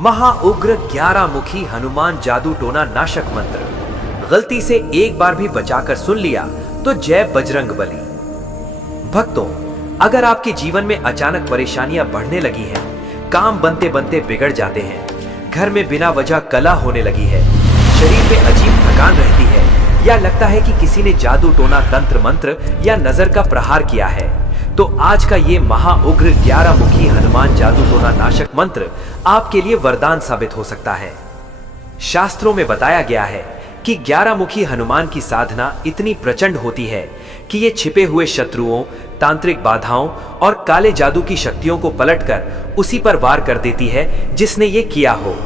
महाउग्र 11 मुखी हनुमान जादू टोना नाशक मंत्र। गलती से एक बार भी बचाकर सुन लिया तो जय बजरंग बली। भक्तों, अगर आपके जीवन में अचानक परेशानियां बढ़ने लगी हैं, काम बनते बनते बिगड़ जाते हैं, घर में बिना वजह कलह होने लगी है, शरीर में अजीब थकान रहती है, या लगता है कि किसी ने जादू टोना तंत्र मंत्र या नजर का प्रहार किया है, तो आज का ये महाउग्र 11 मुखी हनुमान जादू टोना नाशक मंत्र आपके लिए वरदान साबित हो सकता है। शास्त्रों में बताया गया है कि 11 मुखी हनुमान की साधना इतनी प्रचंड होती है कि ये छिपे हुए शत्रुओं, तांत्रिक बाधाओं और काले जादू की शक्तियों को पलटकर उसी पर वार कर देती है जिसने ये किया हो।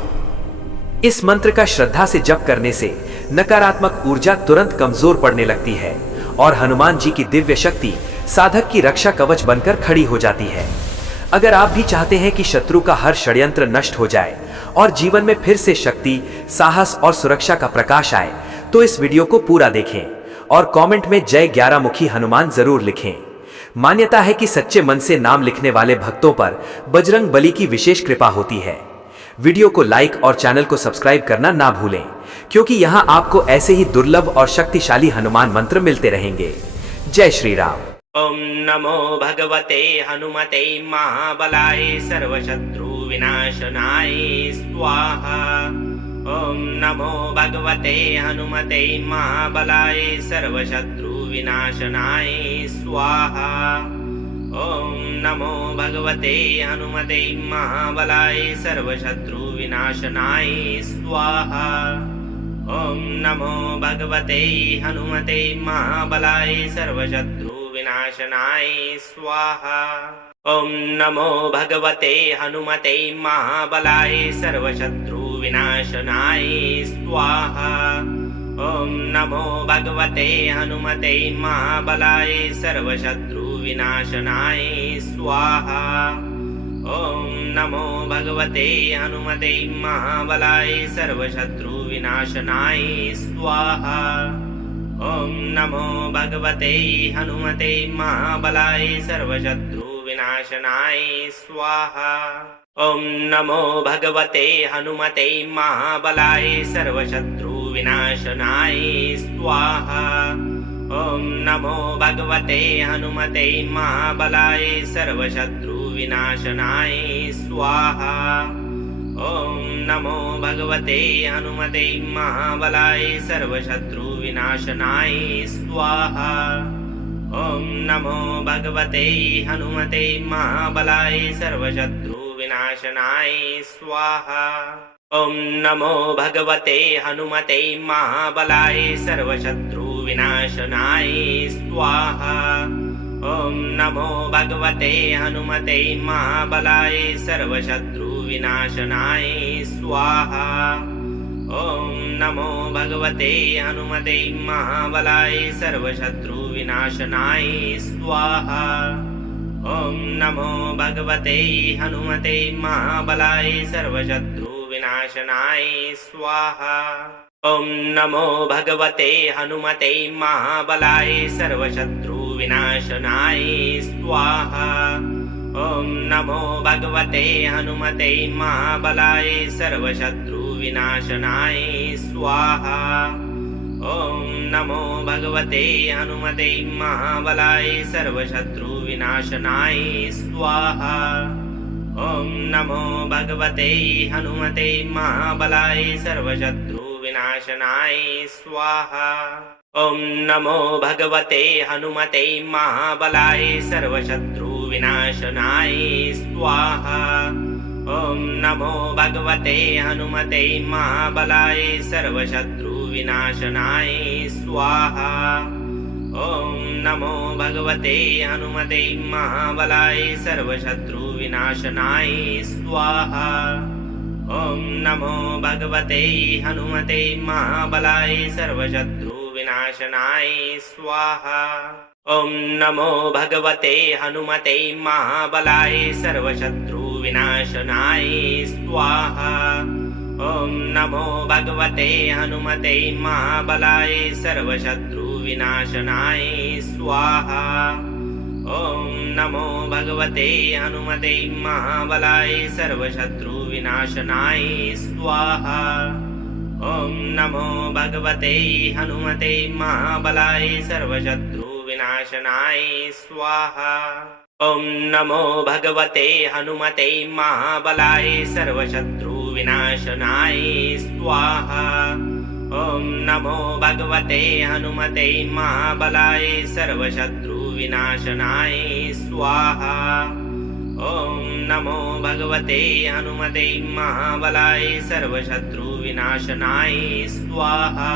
इस मंत्र का श्रद्धा से जप करने से नकारात्मक ऊर्जा तुरंत कमजोर पड़ने लगती है और हनुमान जी की दिव्य शक्ति साधक की रक्षा कवच बनकर खड़ी हो जाती है। अगर आप भी चाहते हैं कि शत्रु का हर षड्यंत्र नष्ट हो जाए और जीवन में फिर से शक्ति, साहस और सुरक्षा का प्रकाश आए, तो इस वीडियो को पूरा देखें और कमेंट में जय 11 मुखी हनुमान जरूर लिखें। मान्यता है कि सच्चे मन से नाम लिखने वाले भक्तों पर बजरंग बली की विशेष कृपा होती है। वीडियो को लाइक और चैनल को सब्सक्राइब करना ना भूलें, क्योंकि यहां आपको ऐसे ही दुर्लभ और शक्तिशाली हनुमान मंत्र मिलते रहेंगे। जय श्री राम। ओम नमो भगवते हनुमते महाबलाय सर्वशत्रु विनाशनाय स्वाहा। ओम नमो भगवते हनुमते महाबलाय सर्वशत्रु विनाशनाय स्वाहा। ओम नमो भगवते हनुमते महाबलाय सर्वशत्रु विनाशनाय स्वाहा। ओम नमो भगवते हनुमते महाबलाय सर्वशत्रु विनाशनाय स्वाहा। ओम नमो भगवते हनुमते महाबलाय सर्वशत्रु विनाशनाय स्वाहा। ओम नमो भगवते हनुमते महाबलाय सर्वशत्रु विनाशनाय स्वाहा। ओम नमो भगवते हनुमते महाबलाय सर्वशत्रु विनाशनाय स्वाहा। ओम नमो भगवते हनुमते महाबलाय सर्वशत्रु विनाशनाय स्वाहा। ओम नमो भगवते हनुमते महाबलाय सर्वशत्रु विनाशनाय स्वाहा। ओम नमो भगवते हनुमते महाबलाय सर्वशत्रु विनाशनाय स्वाहा। ओम नमो भगवते हनुमते महाबलाय सर्वशत्रु विनाशनाय स्वाहा। ओम नमो भगवते हनुमते महाबलाय सर्वशत्रु विनाशनाय स्वाहा। ओम नमो भगवते हनुमते महाबलाय सर्वशत्रु विनाशनाय स्वाहा। ओम नमो भगवते हनुमते महाबलाय सर्वशत्रु विनाशनाय स्वाहा। ओम नमो भगवते हनुमते महाबलाय सर्वशत्रु विनाशनाय स्वाहा। ओम नमो भगवते हनुमते महाबलाय सर्वशत्रु विनाशनाय स्वाहा। ओम नमो भगवते हनुमते महाबलाय सर्वशत्रु विनाशनाय स्वाहा। ओम नमो भगवते हनुमते महाबलाय सर्वशत्रु विनाशनाय स्वाहा। ओम नमो भगवते हनुमते महाबलाय सर्वशत्रु विनाशनाय स्वाहा। ओम नमो भगवते हनुमते महाबलाय सर्वशत्रु विनाशनाय स्वाहा। ओम नमो भगवते हनुमते महाबलाय सर्वशत्रु विनाशनाय स्वाहा। ओम नमो भगवते हनुमते महाबलाय सर्वशत्रु विनाशनाय स्वाहा। ओम नमो भगवते हनुमते महाबलाय सर्वशत्रु विनाशनाय स्वाहा। ओम नमो भगवते हनुमते महाबलाय सर्वशत्रु विनाशनाय स्वाहा। ओम नमो भगवते हनुमते महाबलाय सर्वशत्रु विनाशनाय स्वाहा। ओम नमो भगवते हनुमते महाबलाय सर्वशत्रु विनाशनाय स्वाहा। ओम नमो भगवते हनुमते महाबलाय सर्वशत्रु विनाशनाय स्वाहा। ॐ नमो भगवते हनुमते महाबलाय सर्वशत्रु विनाशनाय स्वाहा। ॐ नमो भगवते हनुमते महाबलाय सर्वशत्रु विनाशनाय स्वाहा। ॐ नमो भगवते हनुमते महाबलाय सर्वशत्रु विनाशनाय स्वाहा। ॐ नमो भगवते हनुमते महाबलाय सर्वशत्रु विनाशनाय स्वाहा।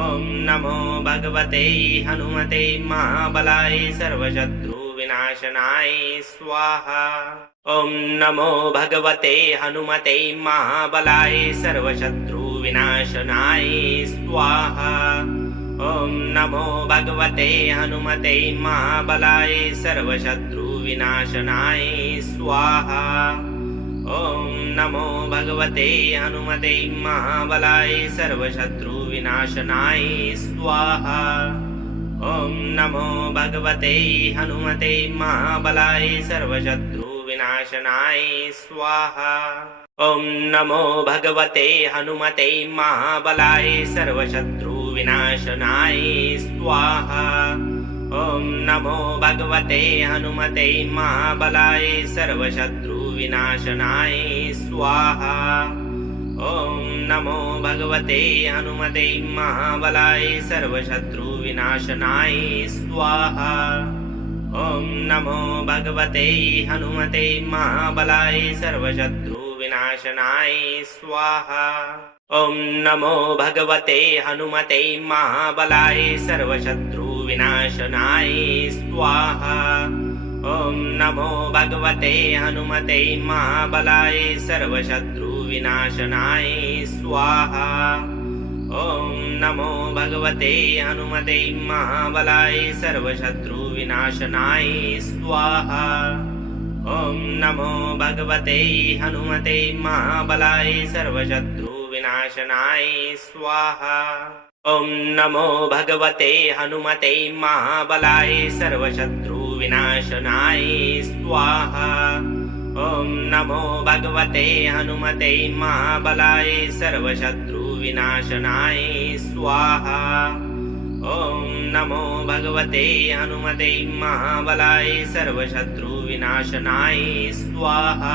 ॐ नमो भगवते हनुमते महाबलाय सर्वशत्रु विनाशनाय स्वाहा। ॐ नमो भगवते हनुमते महाबलाय सर्वशत्रु विनाशनाय स्वाहा। ॐ नमो भगवते हनुमते महाबलाय सर्वशत्रु विनाशनाय स्वाहा। ॐ नमो भगवते हनुमते महाबलाय सर्वशत्रु विनाशनाय स्वाहा। ॐ नमो भगवते हनुमते महाबलाय सर्वशत्रु विनाशनाय स्वाहा। ॐ नमो भगवते हनुमते महाबलाय सर्वशत्रु विनाशनाय स्वाहा। ॐ नमो भगवते हनुमते महाबलाय सर्वशत्रु विनाशनाय स्वाहा। ॐ नमो भगवते हनुमते महाबलाय सर्वशत्रु विनाशनाय स्वाहा। ॐ नमो भगवते हनुमते महाबलाय सर्वशत्रु विनाशनाय स्वाहा। ॐ नमो भगवते हनुमते महाबलाय सर्वशत्रु विनाशनाय स्वाहा। ॐ नमो भगवते हनुमते महाबलाय सर्वशत्रु विनाशनाय स्वाहा। ॐ नमो भगवते हनुमते महाबलाय सर्वशत्रु विनाशनाय स्वाहा। ॐ नमो भगवते हनुमते महाबलाय सर्वशत्रु विनाशनाय स्वाहा। ॐ नमो भगवते हनुमते महाबलाय सर्वशत्रु विनाशनाय स्वाहा। ॐ नमो भगवते हनुमते महाबलाय सर्वशत्रु विनाशनाय स्वाहा। ॐ नमो भगवते हनुमते महाबलाय सर्वशत्रु विनाशनाय स्वाहा।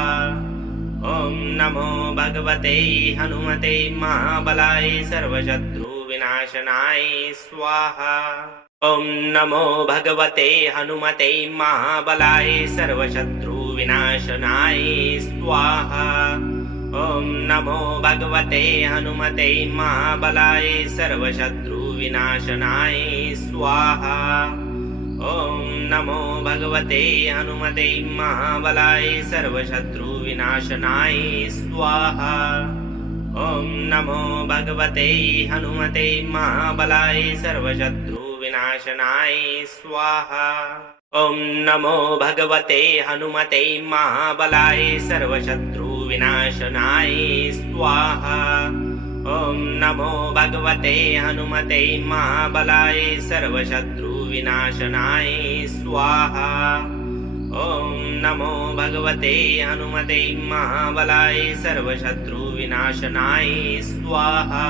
ॐ नमो भगवते हनुमते महाबलाय सर्वशत्रु विनाशनाय स्वाहा। ॐ नमो भगवते हनुमते महाबलाय सर्वशत्रु विनाशनाय स्वाहा। ॐ नमो भगवते हनुमते महाबलाय सर्वशत्रु विनाशनाय स्वाहा। ॐ नमो भगवते हनुमते महाबलाय सर्वशत्रु विनाशनाय स्वाहा। ॐ नमो भगवते हनुमते महाबलाय सर्वशत्रु विनाशनाय स्वाहा। ॐ नमो भगवते हनुमते महाबलाय सर्वशत्रु विनाशनाय स्वाहा। ॐ नमो भगवते हनुमते महाबलाय सर्वशत्रु विनाशनाय स्वाहा। ॐ नमो भगवते हनुमते महाबलाय सर्वशत्रु विनाशनाय स्वाहा।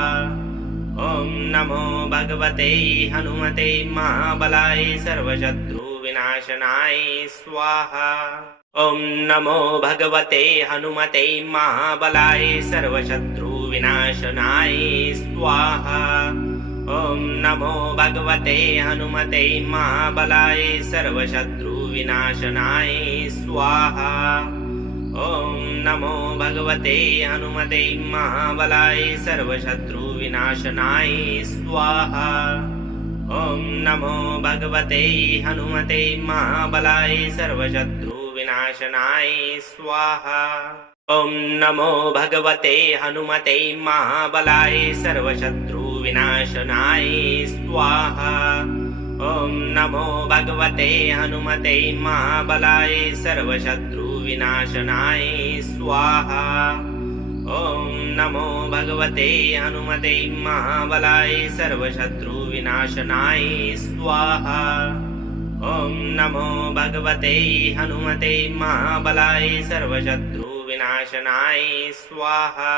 ॐ नमो भगवते हनुमते महाबलाय सर्वशत्रु विनाशनाय स्वाहा। ॐ नमो भगवते हनुमते महाबलाय सर्वशत्रु विनाशनाय स्वाहा। ॐ नमो भगवते हनुमते महाबलाय सर्वशत्रु विनाशनाय स्वाहा। ॐ नमो भगवते हनुमते महाबलाय सर्वशत्रु विनाशनाय स्वाहा। ॐ नमो भगवते हनुमते महाबलाय सर्वशत्रु विनाशनाय स्वाहा। ॐ नमो भगवते हनुमते महाबलाय सर्वशत्रु विनाशनाय स्वाहा। ॐ नमो भगवते हनुमते महाबलाय सर्वशत्रु विनाशनाय स्वाहा। ॐ नमो भगवते हनुमते महाबलाय सर्वशत्रु विनाशनाय स्वाहा। ॐ नमो भगवते हनुमते महाबलाय सर्वशत्रु सर्वशत्रुविनाशनाय स्वाहा।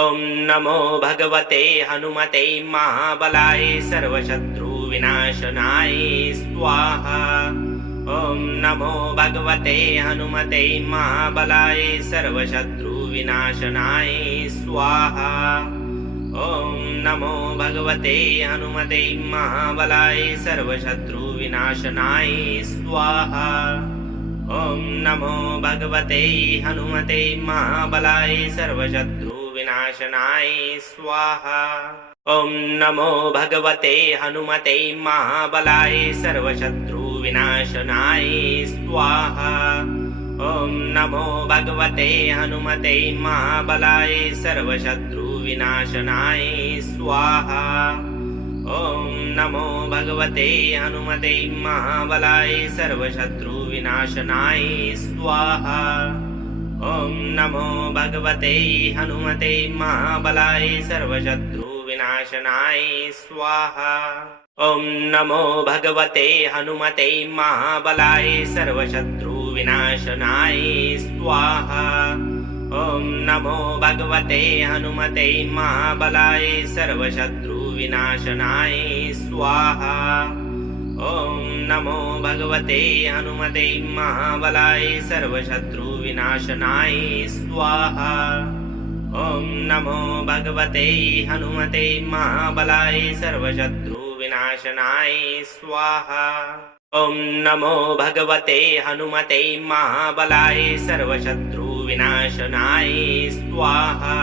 ॐ नमो भगवते हनुमते महाबलाय सर्वशत्रुविनाशनाय स्वाहा। ॐ नमो भगवते हनुमते महाबलाय सर्वशत्रुविनाशनाय स्वाहा। ॐ नमो भगवते हनुमते महाबलाय सर्वशत्रुविनाशनाय स्वाहा। ॐ नमो भगवते हनुमते महाबलाय सर्वशत्रुविनाशनाय स्वाहा। ॐ नमो भगवते हनुमते महाबलाय सर्वशत्रुविनाशनाय स्वाहा। ॐ नमो भगवते हनुमते महाबलाय सर्वशत्रुविनाशनाय स्वाहा। ॐ नमो भगवते हनुमते महाबलाय सर्वशत्रुविनाशनाय स्वाहा। ॐ नमो भगवते हनुमते महाबलाय सर्वशत्रुविनाशनाय स्वाहा। ॐ नमो भगवते हनुमते महाबलाय सर्वशत्रुविनाशनाय स्वाहा। ॐ नमो भगवते हनुमते महाबलाय सर्वशत्रुविनाशनाय स्वाहा। ॐ नमो भगवते हनुमते महाबलाय सर्वशत्रुविनाशनाय स्वाहा। ॐ नमो भगवते हनुमते महाबलाय सर्वशत्रुविनाशनाय स्वाहा। ॐ नमो भगवते हनुमते महाबलाय सर्वशत्रुविनाशनाय स्वाहा।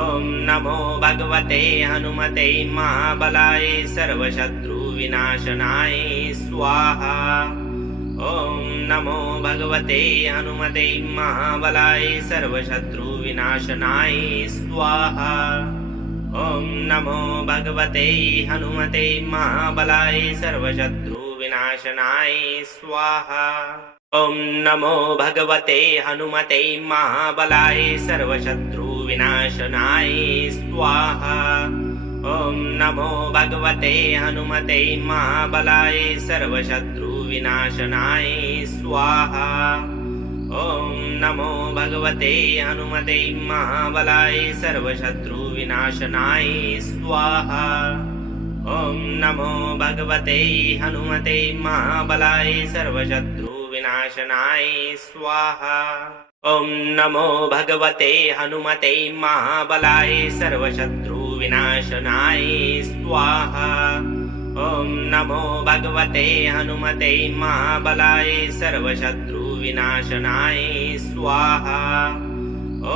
ॐ नमो भगवते हनुमते महाबलाय सर्वशत्रुविनाशनाय स्वाहा। ॐ नमो भगवते हनुमते महाबलाय सर्वशत्रुविनाशनाय स्वाहा। ॐ नमो भगवते हनुमते महाबलाय सर्वशत्रुविनाशनाय स्वाहा। ॐ नमो भगवते हनुमते महाबलाय सर्वशत्रुविनाशनाय स्वाहा। ॐ नमो भगवते हनुमते महाबलाय सर्वशत्रुविनाशनाय स्वाहा। ॐ नमो भगवते हनुमते महाबलाय सर्वशत्रुविनाशनाय स्वाहा। ॐ नमो भगवते हनुमते महाबलाय सर्वशत्रुविनाशनाय स्वाहा। ॐ नमो भगवते हनुमते महाबलाय सर्वशत्रुविनाशनाय स्वाहा। ॐ नमो भगवते हनुमते महाबलाय सर्वशत्रुविनाशनाय स्वाहा। ॐ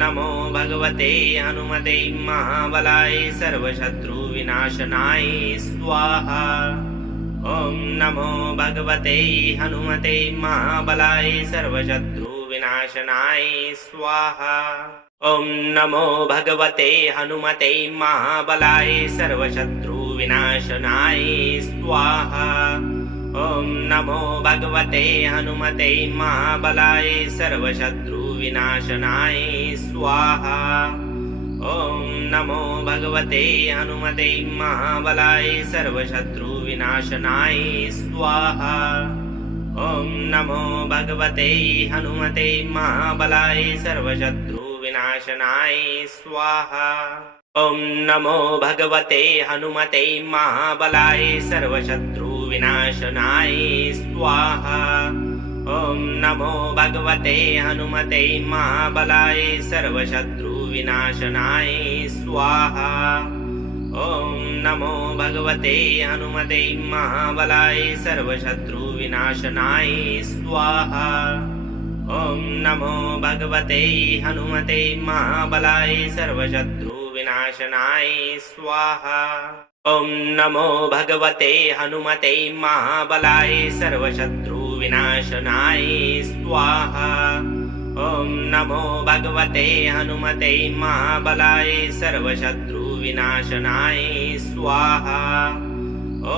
नमो भगवते हनुमते महाबलाय सर्वशत्रुविनाशनाय स्वाहा। ॐ नमो भगवते हनुमते महाबलाय सर्वशत्रुविनाशनाय स्वाहा। ॐ नमो भगवते हनुमते महाबलाय सर्वशत्रुविनाशनाय स्वाहा। ॐ नमो भगवते हनुमते महाबलाय सर्वशत्रुविनाशनाय स्वाहा। ॐ नमो भगवते हनुमते महाबलाय सर्वशत्रुविनाशनाय स्वाहा। ॐ नमो भगवते हनुमते महाबलाय सर्वशत्रुविनाशनाय स्वाहा। ॐ नमो भगवते हनुमते महाबलाय सर्वशत्रुविनाशनाय स्वाहा। ॐ नमो भगवते हनुमते महाबलाय सर्वशत्रुविनाशनाय स्वाहा। ॐ नमो भगवते हनुमते महाबलाय सर्वशत्रुविनाशनाय स्वाहा। ॐ नमो भगवते हनुमते महाबलाय सर्वशत्रुविनाशनाय स्वाहा। ॐ नमो भगवते हनुमते महाबलाय सर्वशत्रुविनाशनाय स्वाहा। ॐ नमो भगवते हनुमते महाबलाय सर्वशत्रुविनाशनाय स्वाहा। ॐ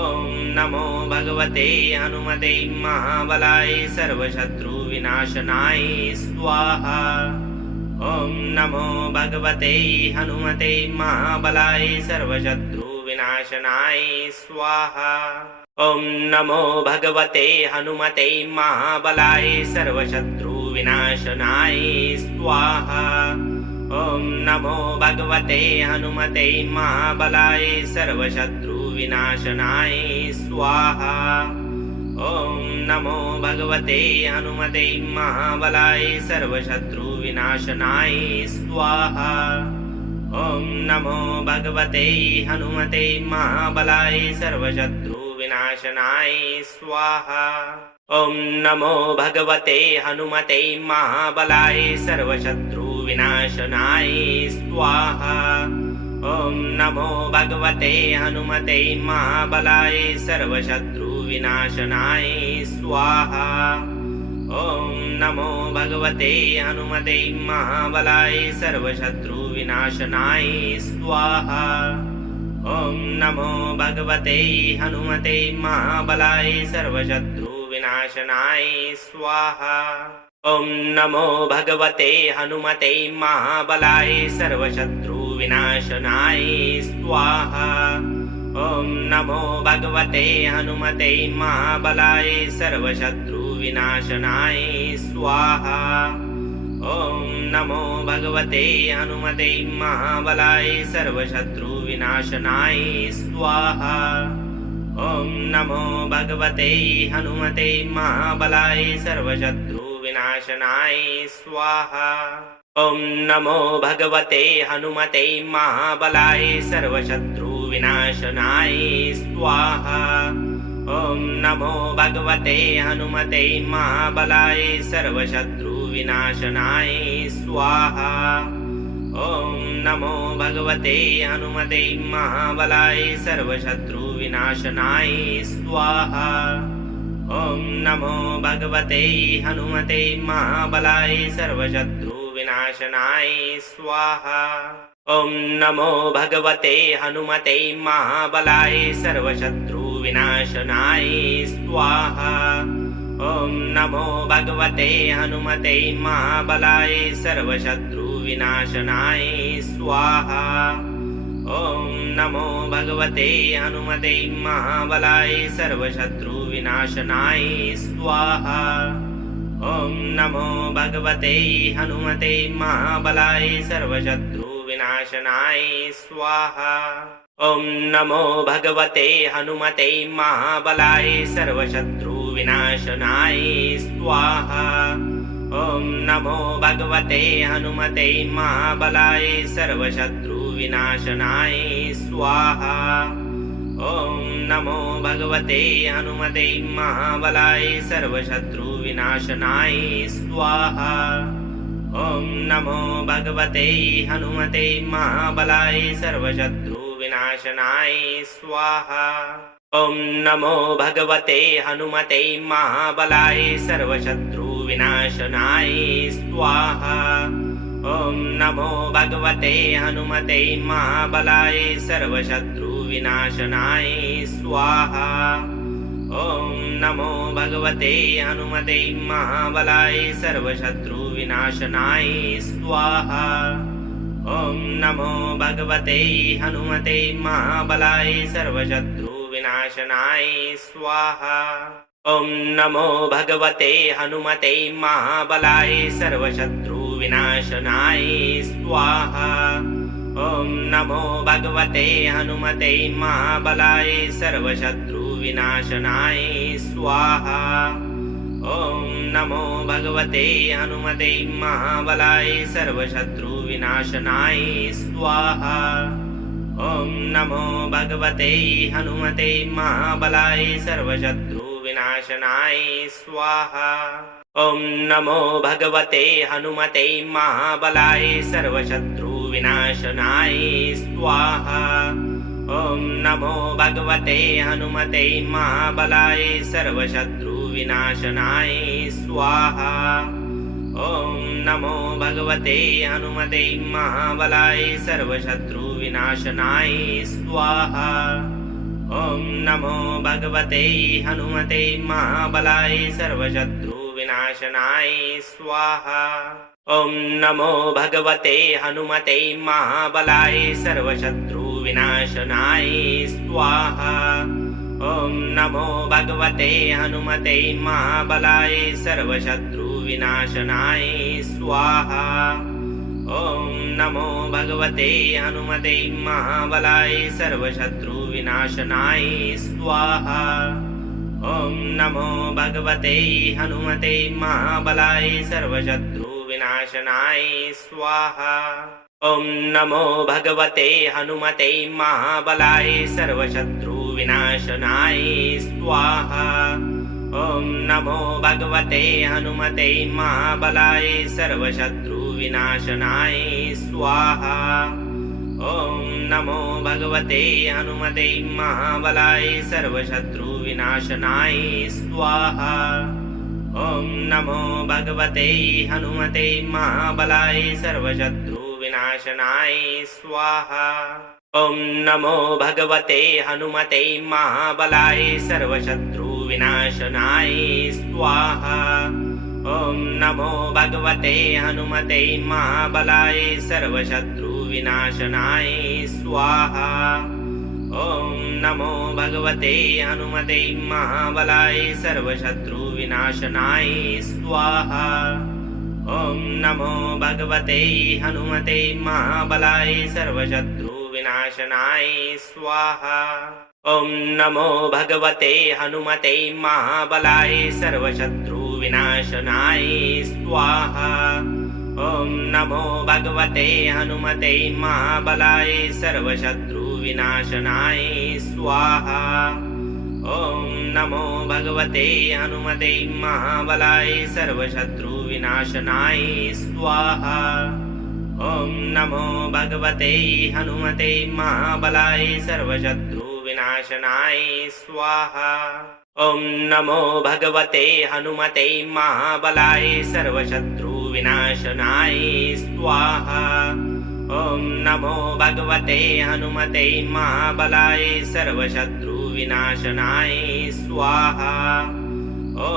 नमो भगवते हनुमते महाबलाय सर्वशत्रुविनाशनाय स्वाहा। ॐ नमो भगवते हनुमते महाबलाय सर्वशत्रुविनाशनाय स्वाहा। ॐ नमो भगवते हनुमते महाबलाय सर्वशत्रुविनाशनाय विनाशनाय स्वाहा। ॐ नमो भगवते हनुमते महाबलाय सर्वशत्रु विनाशनाय स्वाहा। ॐ नमो भगवते हनुमते महाबलाय सर्वशत्रु विनाशनाय स्वाहा। ॐ नमो भगवते हनुमते महाबलाय सर्वशत्रु विनाशनाय स्वाहा। ॐ नमो भगवते हनुमते महाबलाय सर्वशत्रु विनाशनाय स्वाहा। ॐ नमो भगवते हनुमते महाबलाय सर्वशत्रु विनाशनाय स्वाहा। ॐ नमो भगवते हनुमते महाबलाय सर्वशत्रु विनाशनाय स्वाहा। ॐ नमो भगवते हनुमते महाबलाय सर्वशत्रु विनाशनाय स्वाहा। ॐ नमो भगवते हनुमते महाबलाय सर्वशत्रु विनाशनाय स्वाहा। ॐ नमो भगवते हनुमते महाबलाय सर्वशत्रु विनाशनाय स्वाहा। ॐ नमो भगवते हनुमते महाबलाय सर्वशत्रु विनाशनाय स्वाहा। ॐ नमो भगवते हनुमते महाबलाय सर्वशत्रु विनाशनाय स्वाहा। ॐ नमो भगवते हनुमते महाबलाय सर्वशत्रु विनाशनाय स्वाहा। ॐ नमो भगवते हनुमते महाबलाय सर्वशत्रु विनाशनाय स्वाहा। ॐ नमो भगवते हनुमते महाबलाय सर्वशत्रु विनाशनाय स्वाहा। ॐ नमो भगवते हनुमते महाबलाय सर्वशत्रु विनाशनाय स्वाहा। ॐ नमो भगवते हनुमते महाबलाय सर्वशत्रु विनाशनाय स्वाहा। ॐ नमो भगवते हनुमते महाबलाय सर्वशत्रु विनाशनाय स्वाहा। ॐ नमो भगवते हनुमते महाबलाय सर्वशत्रु विनाशनाय स्वाहा। ॐ नमो भगवते हनुमते महाबलाय सर्वशत्रु विनाशनाय स्वाहा। ॐ नमो भगवते हनुमते महाबलाय सर्वशत्रु विनाशनाय स्वाहा। ॐ नमो भगवते हनुमते महाबलाय सर्वशत्रु विनाशनाय स्वाहा। ॐ नमो भगवते हनुमते महाबलाय सर्वशत्रु विनाशनाय स्वाहा। ॐ नमो भगवते हनुमते महाबलाय सर्वशत्रु विनाशनाय स्वाहा। ॐ नमो भगवते हनुमते महाबलाय सर्वशत्रु विनाशनाय स्वाहा। ॐ नमो भगवते हनुमते महाबलाय सर्वशत्रु विनाशनाय स्वाहा। ॐ नमो भगवते हनुमते महाबलाय सर्वशत्रु विनाशनाय स्वाहा। ॐ नमो भगवते हनुमते महाबलाय सर्वशत्रु विनाशनाय स्वाहा। ॐ नमो भगवते हनुमते महाबलाय सर्वशत्रु विनाशनाय स्वाहा। ॐ नमो भगवते हनुमते महाबलाय सर्वशत्रु विनाशनाय स्वाहा। ॐ नमो भगवते हनुमते महाबलाय सर्वशत्रु विनाशनाय स्वाहा। ॐ नमो भगवते हनुमते महाबलाय सर्वशत्रु विनाशनाय स्वाहा। ॐ नमो भगवते हनुमते महाबलाय सर्वशत्रु विनाशनाय स्वाहा। ॐ नमो भगवते हनुमते महाबलाय सर्वशत्रु विनाशनाय स्वाहा। ॐ नमो भगवते हनुमते महाबलाय सर्वशत्रु विनाशनाय स्वाहा। ॐ नमो भगवते हनुमते महाबलाय सर्वशत्रु विनाशनाय स्वाहा। ॐ नमो भगवते हनुमते महाबलाय सर्वशत्रु विनाशनाय स्वाहा। ॐ नमो भगवते हनुमते महाबलाय सर्वशत्रु शत्रुविनाशनाय स्वाहा। ॐ नमो भगवते हनुमते महाबलाय सर्वशत्रुविनाशनाय स्वाहा। ॐ नमो भगवते हनुमते महाबलाय सर्वशत्रुविनाशनाय स्वाहा। ॐ नमो भगवते हनुमते महाबलाय सर्वशत्रुविनाशनाय स्वाहा। ॐ नमो भगवते हनुमते महाबलाय सर्वशत्रुविनाशनाय स्वाहा। ॐ नमो भगवते हनुमते महाबलाय सर्वशत्रुविनाशनाय स्वाहा। ॐ नमो भगवते हनुमते महाबलाय सर्वशत्रुविनाशनाय स्वाहा। ॐ नमो भगवते हनुमते महाबलाय सर्वशत्रुविनाशनाय स्वाहा। ॐ नमो भगवते हनुमते महाबलाय सर्वशत्रुविनाशनाय स्वाहा। ॐ नमो भगवते हनुमते महाबलाय सर्वशत्रुविनाशनाय स्वाहा। ॐ नमो भगवते हनुमते महाबलाय सर्वशत्रुविनाशनाय स्वाहा। ॐ नमो भगवते हनुमते महाबलाय सर्वशत्रुविनाशनाय स्वाहा। ॐ नमो भगवते हनुमते महाबलाय सर्वशत्रुविनाशनाय स्वाहा। ॐ नमो भगवते हनुमते महाबलाय सर्वशत्रुविनाशनाय स्वाहा। ॐ नमो भगवते हनुमते महाबलाय सर्वशत्रुविनाशनाय स्वाहा। ॐ नमो भगवते हनुमते महाबलाय सर्वशत्रुविनाशनाय स्वाहा। ॐ नमो भगवते हनुमते महाबलाय सर्वशत्रुविनाशनाय स्वाहा। ॐ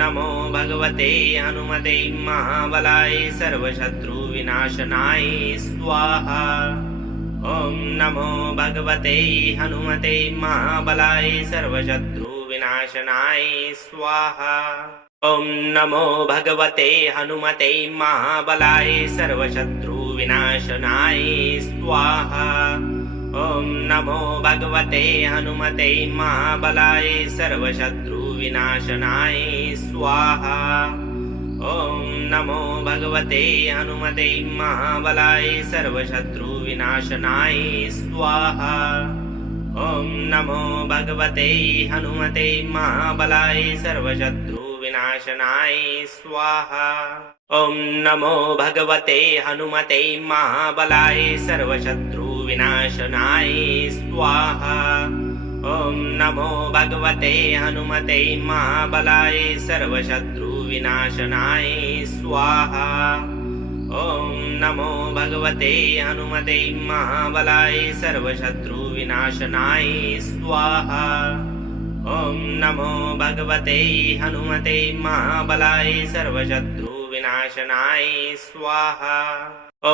नमो भगवते हनुमते महाबलाय सर्वशत्रुविनाशनाय स्वाहा। ॐ नमो भगवते हनुमते महाबलाय सर्वशत्रुविनाशनाय स्वाहा। ॐ नमो भगवते हनुमते महाबलाय सर्वशत्रुविनाशनाय स्वाहा। ॐ नमो भगवते हनुमते महाबलाय सर्वशत्रुविनाशनाय स्वाहा। ॐ नमो भगवते हनुमते महाबलाय सर्वशत्रुविनाशनाय स्वाहा। ॐ नमो भगवते हनुमते महाबलाय सर्वशत्रुविनाशनाय स्वाहा। ॐ नमो भगवते हनुमते महाबलाय सर्वशत्रुविनाशनाय स्वाहा। ॐ नमो भगवते हनुमते महाबलाय सर्वशत्रुविनाशनाय स्वाहा। ॐ नमो भगवते हनुमते महाबलाय सर्वशत्रुविनाशनाय स्वाहा। ॐ नमो भगवते हनुमते महाबलाय सर्वशत्रुविनाशनाय स्वाहा। ॐ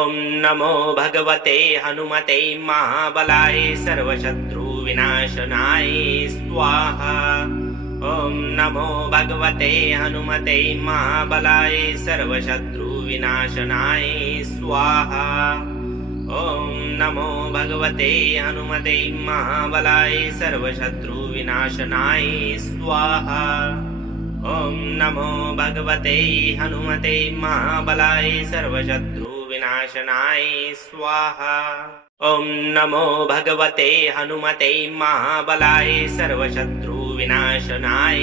नमो भगवते हनुमते महाबलाय सर्वशत्रुविनाशनाय स्वाहा। ॐ नमो भगवते हनुमते महाबलाय सर्वशत्रुविनाशनाय स्वाहा। ॐ नमो भगवते हनुमते महाबलाय सर्वशत्रुविनाशनाय स्वाहा। ॐ नमो भगवते हनुमते महाबलाय सर्वशत्रुविनाशनाय स्वाहा। ॐ नमो भगवते हनुमते महाबलाय सर्वशत्रुविनाशनाय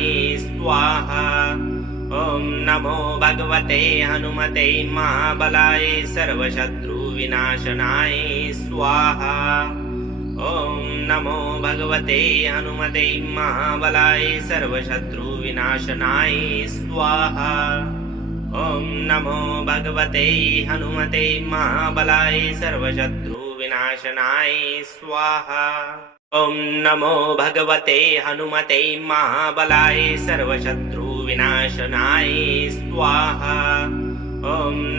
स्वाहा। ॐ नमो भगवते हनुमते महाबलाय सर्वशत्रुविनाशनाय स्वाहा। ॐ नमो भगवते हनुमते महाबलाय सर्वशत्रुविनाशनाय स्वाहा। ॐ नमो भगवते हनुमते महाबलाय सर्वशत्रुविनाशनाय स्वाहा। ॐ नमो भगवते हनुमते महाबलाय सर्वशत्रुविनाशनाय स्वाहा। ॐ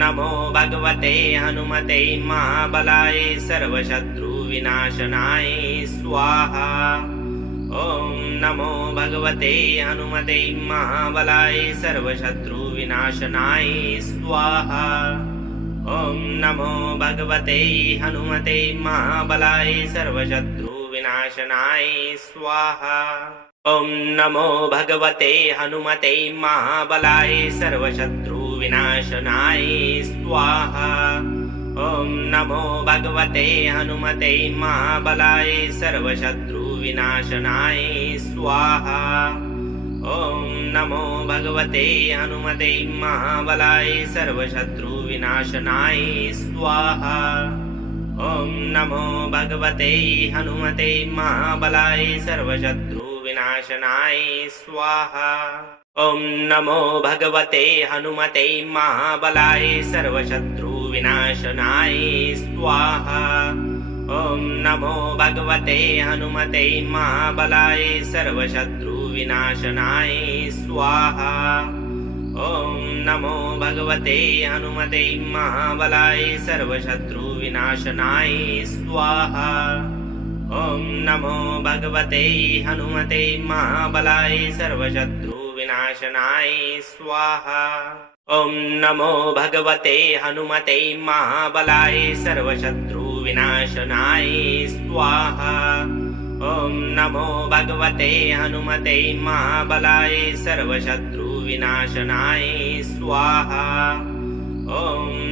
नमो भगवते हनुमते महाबलाय सर्वशत्रुविनाशनाय स्वाहा। ॐ नमो भगवते हनुमते महाबलाय सर्वशत्रुविनाशनाय स्वाहा ॐ नमो भगवते हनुमते महाबलाय सर्वशत्रुविनाशनाय स्वाहा ॐ नमो भगवते हनुमते महाबलाय सर्वशत्रुविनाशनाय स्वाहा ॐ नमो भगवते हनुमते महाबलाय सर्वशत्रुविनाशनाय स्वाहा ॐ नमो भगवते हनुमते महाबलाय सर्वशत्रुविनाशनाय स्वाहा ॐ नमो भगवते हनुमते महाबलाय सर्वशत्रुविनाशनाय स्वाहा ॐ नमो भगवते हनुमते महाबलाय सर्वशत्रुविनाशनाय स्वाहा ॐ नमो भगवते हनुमते महाबलाय सर्वशत्रुविनाशनाय स्वाहा ॐ नमो भगवते हनुमते महाबलाय सर्वशत्रुविनाशनाय स्वाहा ॐ नमो भगवते हनुमते महाबलाय सर्वशत्रुविनाशनाय स्वाहा ॐ नमो भगवते हनुमते महाबलाय सर्वशत्रुविनाशनाय स्वाहा ॐ नमो भगवते हनुमते महाबलाय सर्वशत्रुविनाशनाय स्वाहा ॐ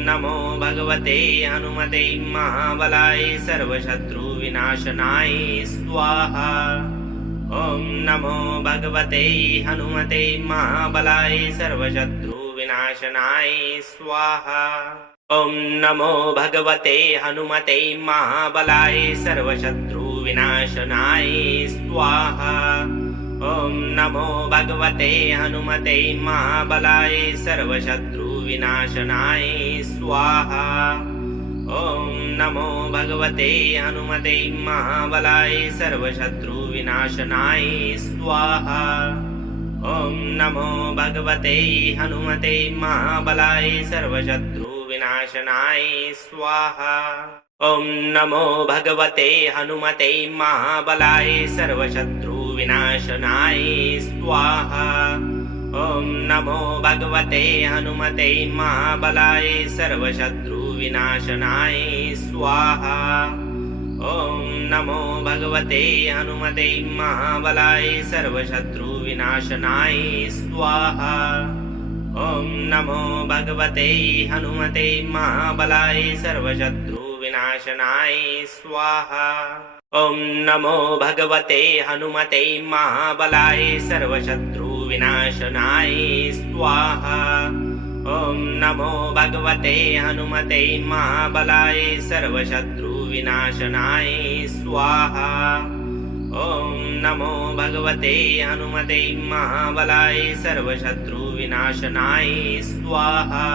नमो भगवते हनुमते महाबलाय सर्वशत्रुविनाशनाय स्वाहा ॐ नमो भगवते हनुमते महाबलाय सर्वशत्रुविनाशनाय स्वाहा ॐ नमो भगवते हनुमते महाबलाय सर्वशत्रुविनाशनाय स्वाहा ॐ नमो भगवते हनुमते महाबलाय सर्वशत्रुविनाशनाय स्वाहा ॐ नमो भगवते हनुमते महाबलाय सर्वशत्रुविनाशनाय स्वाहा ॐ नमो भगवते हनुमते महाबलाय सर्वशत्रुविनाशनाय स्वाहा ॐ नमो भगवते हनुमते महाबलाय सर्वशत्रुविनाशनाय स्वाहा ॐ नमो भगवते हनुमते महाबलाय सर्वशत्रुविनाशनाय स्वाहा ॐ नमो भगवते हनुमते महाबलाय सर्वशत्रुविनाशनाय स्वाहा ॐ नमो भगवते हनुमते महाबलाय सर्वशत्रुविनाशनाय स्वाहा ॐ नमो भगवते हनुमते महाबलाय सर्वशत्रुविनाशनाय स्वाहा ॐ नमो भगवते हनुमते महाबलाय सर्वशत्रुविनाशनाय स्वाहा ॐ नमो भगवते हनुमते महाबलाय सर्वशत्रुविनाशनाय स्वाहा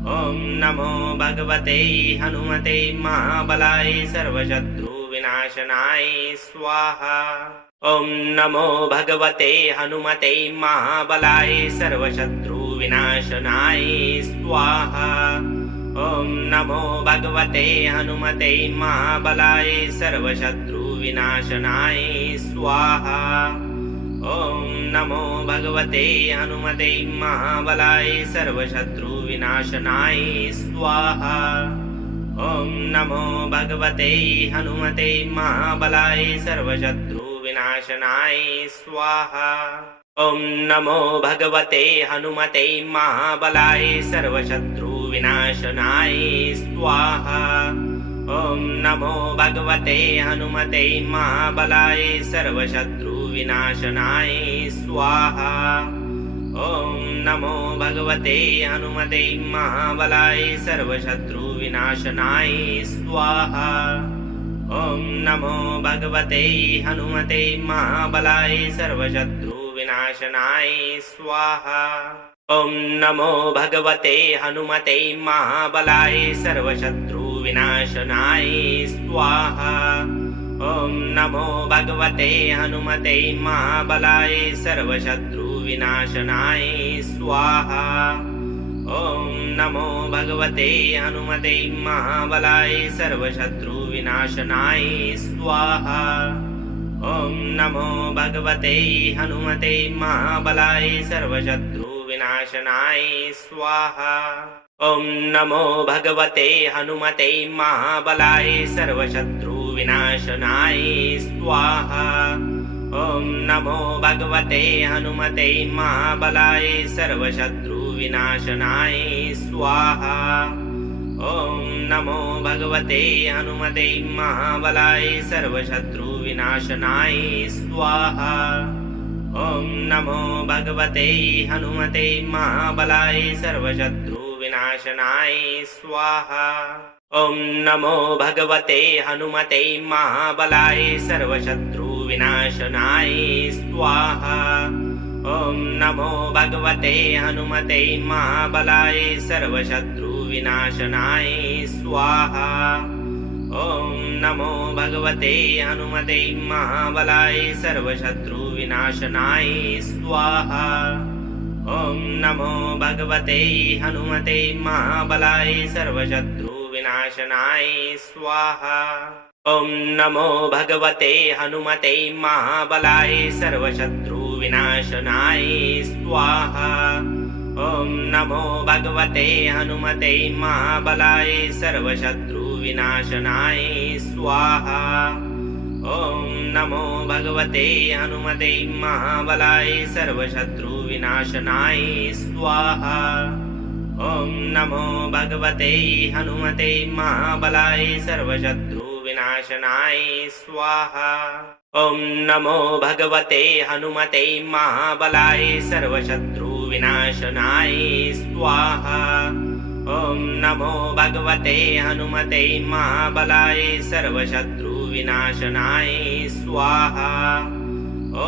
ॐ नमो भगवते हनुमते महाबलाय सर्वशत्रुविनाशनाय स्वाहा ॐ नमो भगवते हनुमते महाबलाय सर्वशत्रुविनाशनाय स्वाहा ॐ नमो भगवते हनुमते महाबलाय सर्वशत्रुविनाशनाय स्वाहा ॐ नमो भगवते हनुमते महाबलाय सर्वशत्रुविनाशनाय स्वाहा ॐ नमो भगवते हनुमते महाबलाय सर्वशत्रुविनाशनाय स्वाहा ॐ नमो भगवते हनुमते महाबलाय सर्वशत्रुविनाशनाय स्वाहा ॐ नमो भगवते हनुमते महाबलाय सर्वशत्रुविनाशनाय स्वाहा ॐ नमो भगवते हनुमते महाबलाय सर्वशत्रुविनाशनाय स्वाहा ॐ नमो भगवते हनुमते महाबलाय सर्वशत्रुविनाशनाय स्वाहा ॐ नमो भगवते हनुमते महाबलाय सर्वशत्रुविनाशनाय स्वाहा ॐ नमो भगवते हनुमते महाबलाय सर्वशत्रुविनाशनाय स्वाहा ॐ नमो भगवते हनुमते महाबलाय सर्वशत्रुविनाशनाय स्वाहा ॐ नमो भगवते हनुमते महाबलाय सर्वशत्रुविनाशनाय स्वाहा ॐ नमो भगवते हनुमते महाबलाय सर्वशत्रुविनाशनाय स्वाहा ॐ नमो भगवते हनुमते महाबलाय सर्वशत्रुविनाशनाय स्वाहा ॐ नमो भगवते हनुमते महाबलाय सर्वशत्रुविनाशनाय स्वाहा ॐ नमो भगवते हनुमते महाबलाय सर्वशत्रुविनाशनाय स्वाहा ॐ नमो भगवते हनुमते महाबलाय सर्वशत्रुविनाशनाय स्वाहा ॐ नमो भगवते हनुमते महाबलाय सर्वशत्रुविनाशनाय स्वाहा ॐ नमो भगवते हनुमते महाबलाय सर्वशत्रुविनाशनाय स्वाहा ॐ नमो भगवते हनुमते महाबलाय सर्वशत्रुविनाशनाय स्वाहा ॐ नमो भगवते हनुमते महाबलाय सर्वशत्रुविनाशनाय स्वाहा ॐ नमो भगवते हनुमते महाबलाय सर्वशत्रुविनाशनाय स्वाहा ॐ नमो भगवते हनुमते महाबलाय सर्वशत्रुविनाशनाय स्वाहा ॐ नमो भगवते हनुमते महाबलाय सर्वशत्रुविनाशनाय स्वाहा ॐ नमो भगवते हनुमते महाबलाय सर्वशत्रुविनाशनाय स्वाहा ॐ नमो भगवते हनुमते महाबलाय सर्वशत्रुविनाशनाय स्वाहा ॐ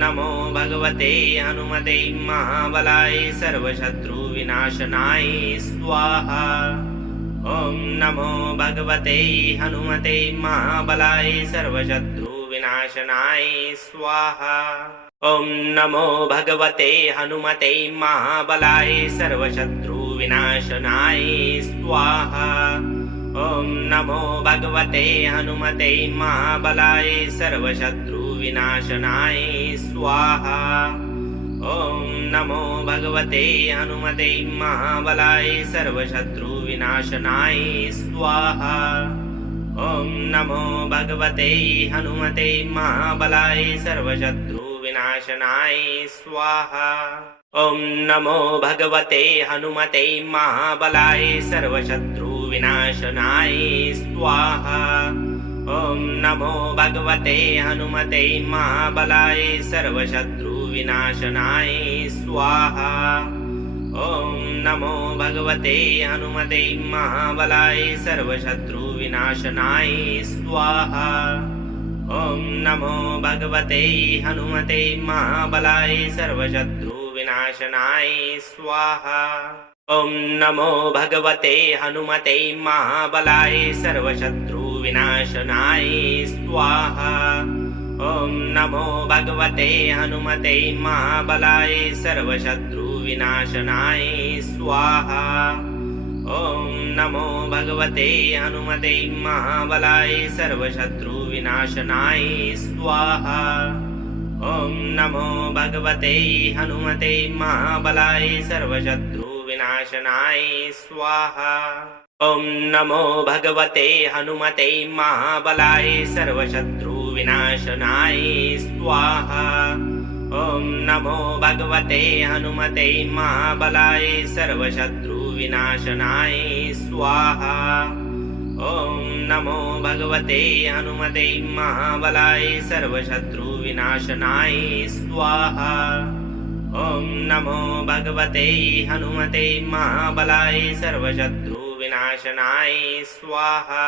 नमो भगवते हनुमते महाबलाय सर्वशत्रुविनाशनाय स्वाहा ॐ नमो भगवते हनुमते महाबलाय सर्वशत्रुविनाशनाय स्वाहा ॐ नमो भगवते हनुमते महाबलाय सर्वशत्रुविनाशनाय स्वाहा ॐ नमो भगवते हनुमते महाबलाय सर्वशत्रुविनाशनाय स्वाहा ॐ नमो भगवते हनुमते महाबलाय सर्वशत्रुविनाशनाय स्वाहा ॐ नमो भगवते हनुमते महाबलाय सर्वशत्रुविनाशनाय स्वाहा ॐ नमो भगवते हनुमते महाबलाय सर्वशत्रुविनाशनाय स्वाहा ॐ नमो भगवते हनुमते महाबलाय सर्वशत्रुविनाशनाय स्वाहा ॐ नमो भगवते हनुमते महाबलाय सर्वशत्रुविनाशनाय स्वाहा ॐ नमो भगवते हनुमते महाबलाय सर्वशत्रुविनाशनाय स्वाहा ॐ नमो भगवते हनुमते महाबलाय सर्वशत्रुविनाशनाय स्वाहा ॐ नमो भगवते हनुमते महाबलाय सर्वशत्रुविनाशनाय स्वाहा ॐ नमो भगवते हनुमते महाबलाय सर्वशत्रुविनाशनाय स्वाहा ॐ नमो भगवते हनुमते महाबलाय सर्वशत्रुविनाशनाय स्वाहा ॐ नमो भगवते हनुमते महाबलाय सर्वशत्रुविनाशनाय स्वाहा ॐ नमो भगवते हनुमते महाबलाय सर्वशत्रुविनाशनाय स्वाहा ॐ नमो भगवते हनुमते महाबलाय सर्वशत्रुविनाशनाय स्वाहा ॐ नमो भगवते हनुमते महाबलाय सर्वशत्रुविनाशनाय स्वाहा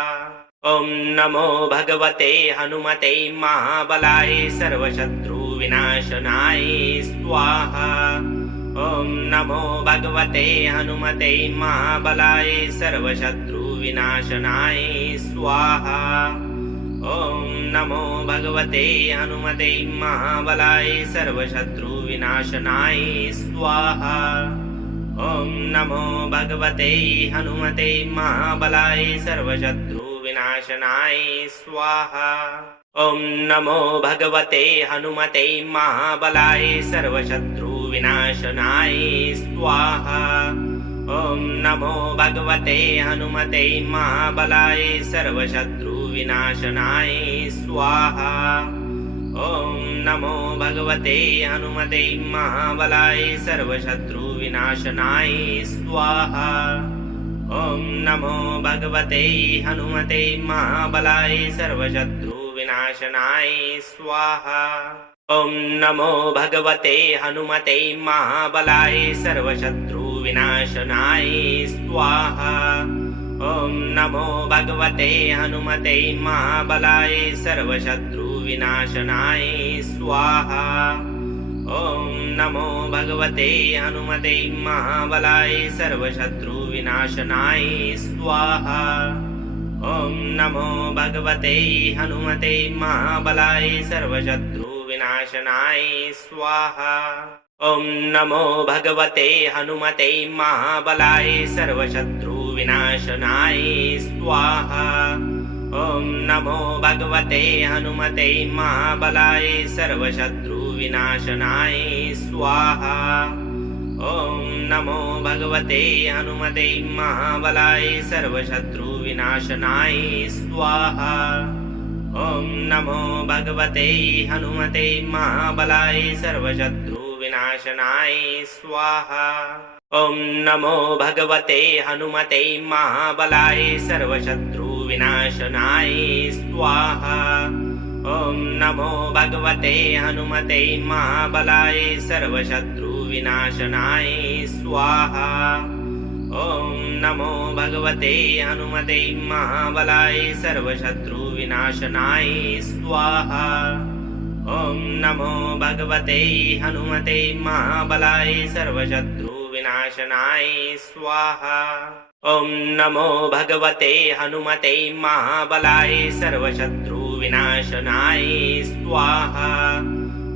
ॐ नमो भगवते हनुमते महाबलाय सर्वशत्रुविनाशनाय स्वाहा ॐ नमो भगवते हनुमते महाबलाय सर्वशत्रुविनाशनाय स्वाहा ॐ नमो भगवते हनुमते महाबलाय सर्वशत्रुविनाशनाय स्वाहा ॐ नमो भगवते हनुमते महाबलाय सर्वशत्रुविनाशनाय विनाशनाय स्वाहा ॐ नमो भगवते हनुमते महाबलाय सर्वशत्रु विनाशनाय स्वाहा ॐ नमो भगवते हनुमते महाबलाय सर्वशत्रु विनाशनाय स्वाहा ॐ नमो भगवते हनुमते महाबलाय सर्वशत्रु विनाशनाय स्वाहा ॐ नमो भगवते हनुमते महाबलाय सर्वशत्रु विनाशनाय स्वाहा ॐ नमो भगवते हनुमते महाबलाय सर्वशत्रु विनाशनाय स्वाहा ॐ नमो भगवते हनुमते महाबलाय सर्वशत्रु विनाशनाय स्वाहा ॐ नमो भगवते हनुमते महाबलाय सर्वशत्रु विनाशनाय स्वाहा ॐ नमो भगवते हनुमते महाबलाय सर्वशत्रु विनाशनाय स्वाहा ॐ नमो भगवते हनुमते महाबलाय सर्वशत्रु विनाशनाय स्वाहा ॐ नमो भगवते हनुमते महाबलाय सर्वशत्रु विनाशनाय स्वाहा ॐ नमो भगवते हनुमते महाबलाय सर्वशत्रु विनाशनाय स्वाहा ॐ नमो भगवते हनुमते महाबलाय सर्वशत्रु विनाशनाय स्वाहा ॐ नमो भगवते हनुमते महाबलाय सर्वशत्रु विनाशनाय स्वाहा ॐ नमो भगवते हनुमते महाबलाय सर्वशत्रु विनाशनाय स्वाहा ॐ नमो भगवते हनुमते महाबलाय सर्वशत्रु विनाशनाय स्वाहा ॐ नमो भगवते हनुमते महाबलाय सर्वशत्रु विनाशनाय स्वाहा ॐ नमो भगवते हनुमते महाबलाय सर्वशत्रु विनाशनाय स्वाहा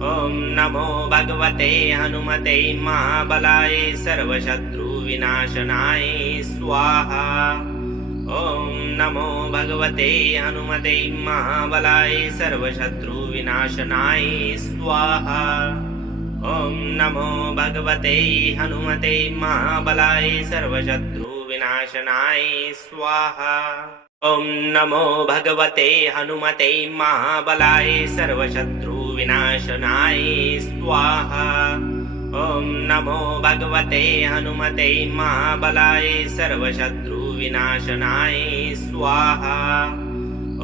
ॐ नमो भगवते हनुमते महाबलाय सर्वशत्रु विनाशनाय स्वाहा ॐ नमो भगवते हनुमते महाबलाय सर्वशत्रु विनाशनाय स्वाहा ॐ नमो भगवते हनुमते महाबलाय सर्वशत्रु विनाशनाय स्वाहा ॐ नमो भगवते हनुमते महाबलाय सर्वशत्रु विनाशनाय स्वाहा ॐ नमो भगवते हनुमते महाबलाय सर्वशत्रु विनाशनाय स्वाहा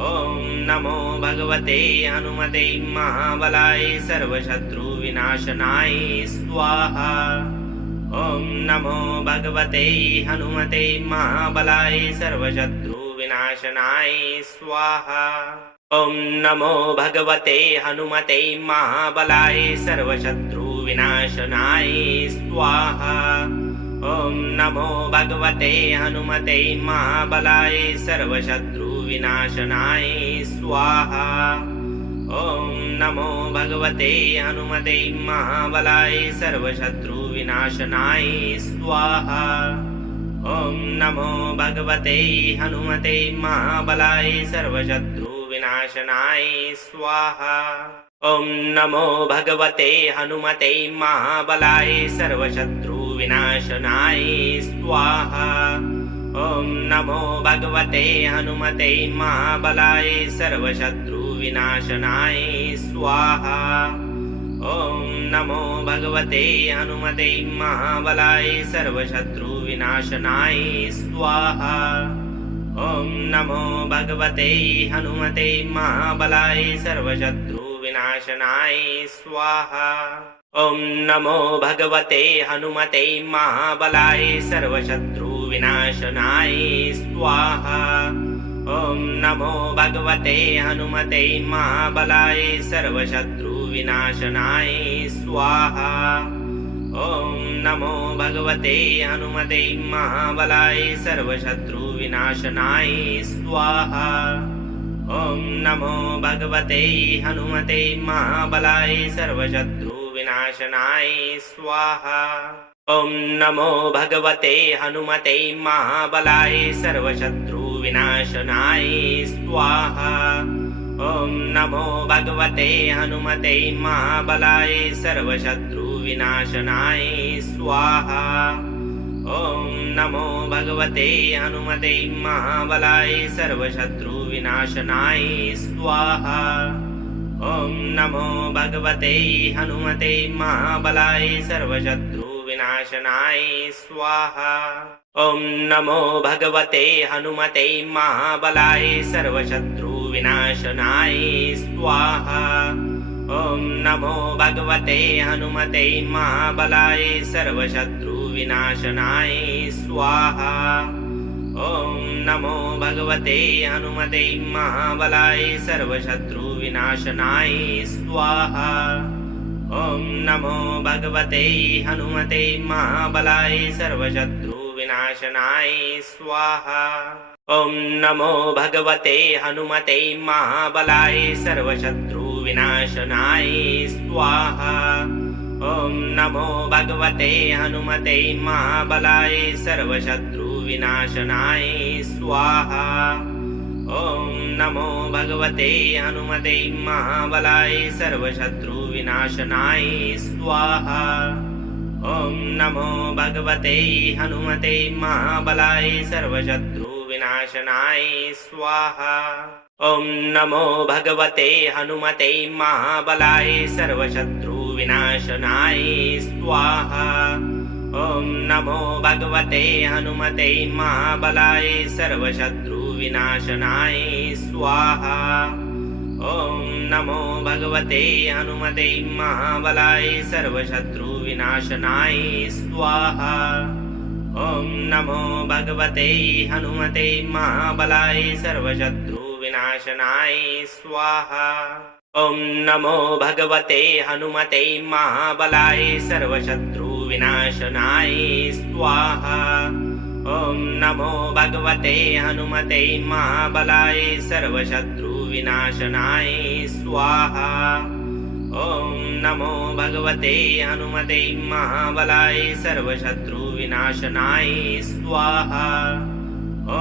ॐ नमो भगवते हनुमते महाबलाय सर्वशत्रु विनाशनाय स्वाहा ॐ नमो भगवते हनुमते महाबलाय सर्वशत्रु विनाशनाय स्वाहा ॐ नमो भगवते हनुमते महाबलाय सर्वशत्रु विनाशनाय स्वाहा ॐ नमो भगवते हनुमते महाबलाय सर्वशत्रु विनाशनाय स्वाहा ॐ नमो भगवते हनुमते महाबलाय सर्वशत्रु विनाशनाय स्वाहा ॐ नमो भगवते हनुमते महाबलाय सर्वशत्रु विनाशनाय स्वाहा ॐ नमो भगवते हनुमते महाबलाय सर्वशत्रु विनाशनाय स्वाहा ॐ नमो भगवते हनुमते महाबलाय सर्वशत्रु विनाशनाय स्वाहा ॐ नमो भगवते हनुमते महाबलाय सर्वशत्रु विनाशनाय स्वाहा ॐ नमो भगवते हनुमते महाबलाय सर्वशत्रु विनाशनाय स्वाहा ॐ नमो भगवते हनुमते महाबलाय सर्वशत्रु विनाशनाय स्वाहा ॐ नमो भगवते हनुमते महाबलाय सर्वशत्रु विनाशनाय स्वाहा ॐ नमो भगवते हनुमते महाबलाय सर्वशत्रु विनाशनाय स्वाहा ॐ नमो भगवते हनुमते महाबलाय सर्वशत्रु विनाशनाय स्वाहा ॐ नमो भगवते हनुमते महाबलाय सर्वशत्रु सर्वशत्रुविनाशनाय स्वाहा। ॐ नमो भगवते हनुमते महाबलाय सर्वशत्रुविनाशनाय स्वाहा। ॐ नमो भगवते हनुमते महाबलाय सर्वशत्रुविनाशनाय स्वाहा। ॐ नमो भगवते हनुमते महाबलाय सर्वशत्रुविनाशनाय स्वाहा। ॐ नमो भगवते हनुमते महाबलाय सर्वशत्रुविनाशनाय स्वाहा। ॐ नमो भगवते हनुमते महाबलाय सर्वशत्रुविनाशनाय स्वाहा। ॐ नमो भगवते हनुमते महाबलाय सर्वशत्रुविनाशनाय स्वाहा। ॐ नमो भगवते हनुमते महाबलाय सर्वशत्रुविनाशनाय स्वाहा। ॐ नमो भगवते हनुमते महाबलाय सर्वशत्रुविनाशनाय स्वाहा। ॐ नमो भगवते हनुमते महाबलाय सर्वशत्रुविनाशनाय स्वाहा। ॐ नमो भगवते हनुमते महाबलाय सर्वशत्रुविनाशनाय स्वाहा। ॐ नमो भगवते हनुमते महाबलाय सर्वशत्रुविनाशनाय स्वाहा। ॐ नमो भगवते हनुमते महाबलाय सर्वशत्रुविनाशनाय स्वाहा। ॐ नमो भगवते हनुमते महाबलाय सर्वशत्रुविनाशनाय स्वाहा। ॐ नमो भगवते हनुमते महाबलाय सर्वशत्रुविनाशनाय स्वाहा। ॐ नमो भगवते हनुमते महाबलाय सर्वशत्रुविनाशनाय स्वाहा। ॐ नमो भगवते हनुमते महाबलाय सर्वशत्रुविनाशनाय स्वाहा। ॐ नमो भगवते हनुमते महाबलाय सर्वशत्रुविनाशनाय स्वाहा। ॐ नमो भगवते हनुमते महाबलाय सर्वशत्रुविनाशनाय स्वाहा। ॐ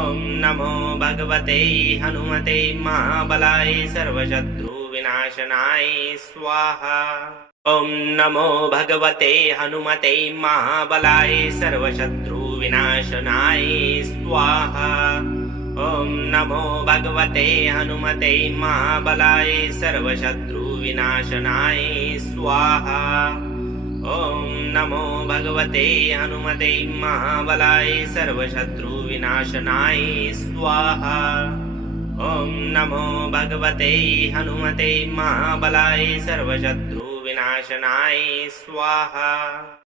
नमो भगवते हनुमते महाबलाय सर्वशत्रुविनाशनाय स्वाहा। ॐ नमो भगवते हनुमते महाबलाय सर्वशत्रुविनाशनाय स्वाहा। ॐ नमो भगवते हनुमते महाबलाय सर्वशत्रुविनाशनाय स्वाहा। ॐ नमो भगवते हनुमते महाबलाय सर्वशत्रुविनाशनाय स्वाहा। ॐ नमो भगवते हनुमते महाबलाय सर्वशत्रुविनाशनाय स्वाहा।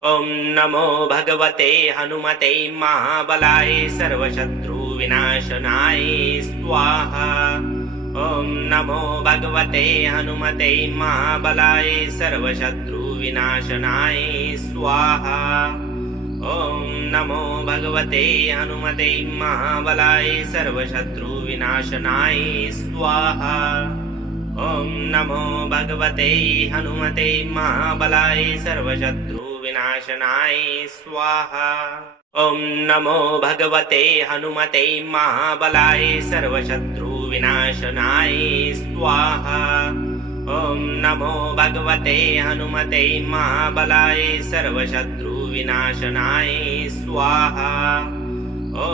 ॐ नमो भगवते हनुमते महाबलाय सर्वशत्रुविनाशनाय स्वाहा। ॐ नमो भगवते हनुमते महाबलाय सर्वशत्रुविनाशनाय स्वाहा। ॐ नमो भगवते हनुमते महाबलाय सर्वशत्रुविनाशनाय स्वाहा। ॐ नमो भगवते हनुमते महाबलाय सर्वशत्रुविनाशनाय स्वाहा। ॐ नमो भगवते हनुमते महाबलाय सर्वशत्रुविनाशनाय स्वाहा। ॐ नमो भगवते हनुमते महाबलाय सर्वशत्रुविनाशनाय स्वाहा। ॐ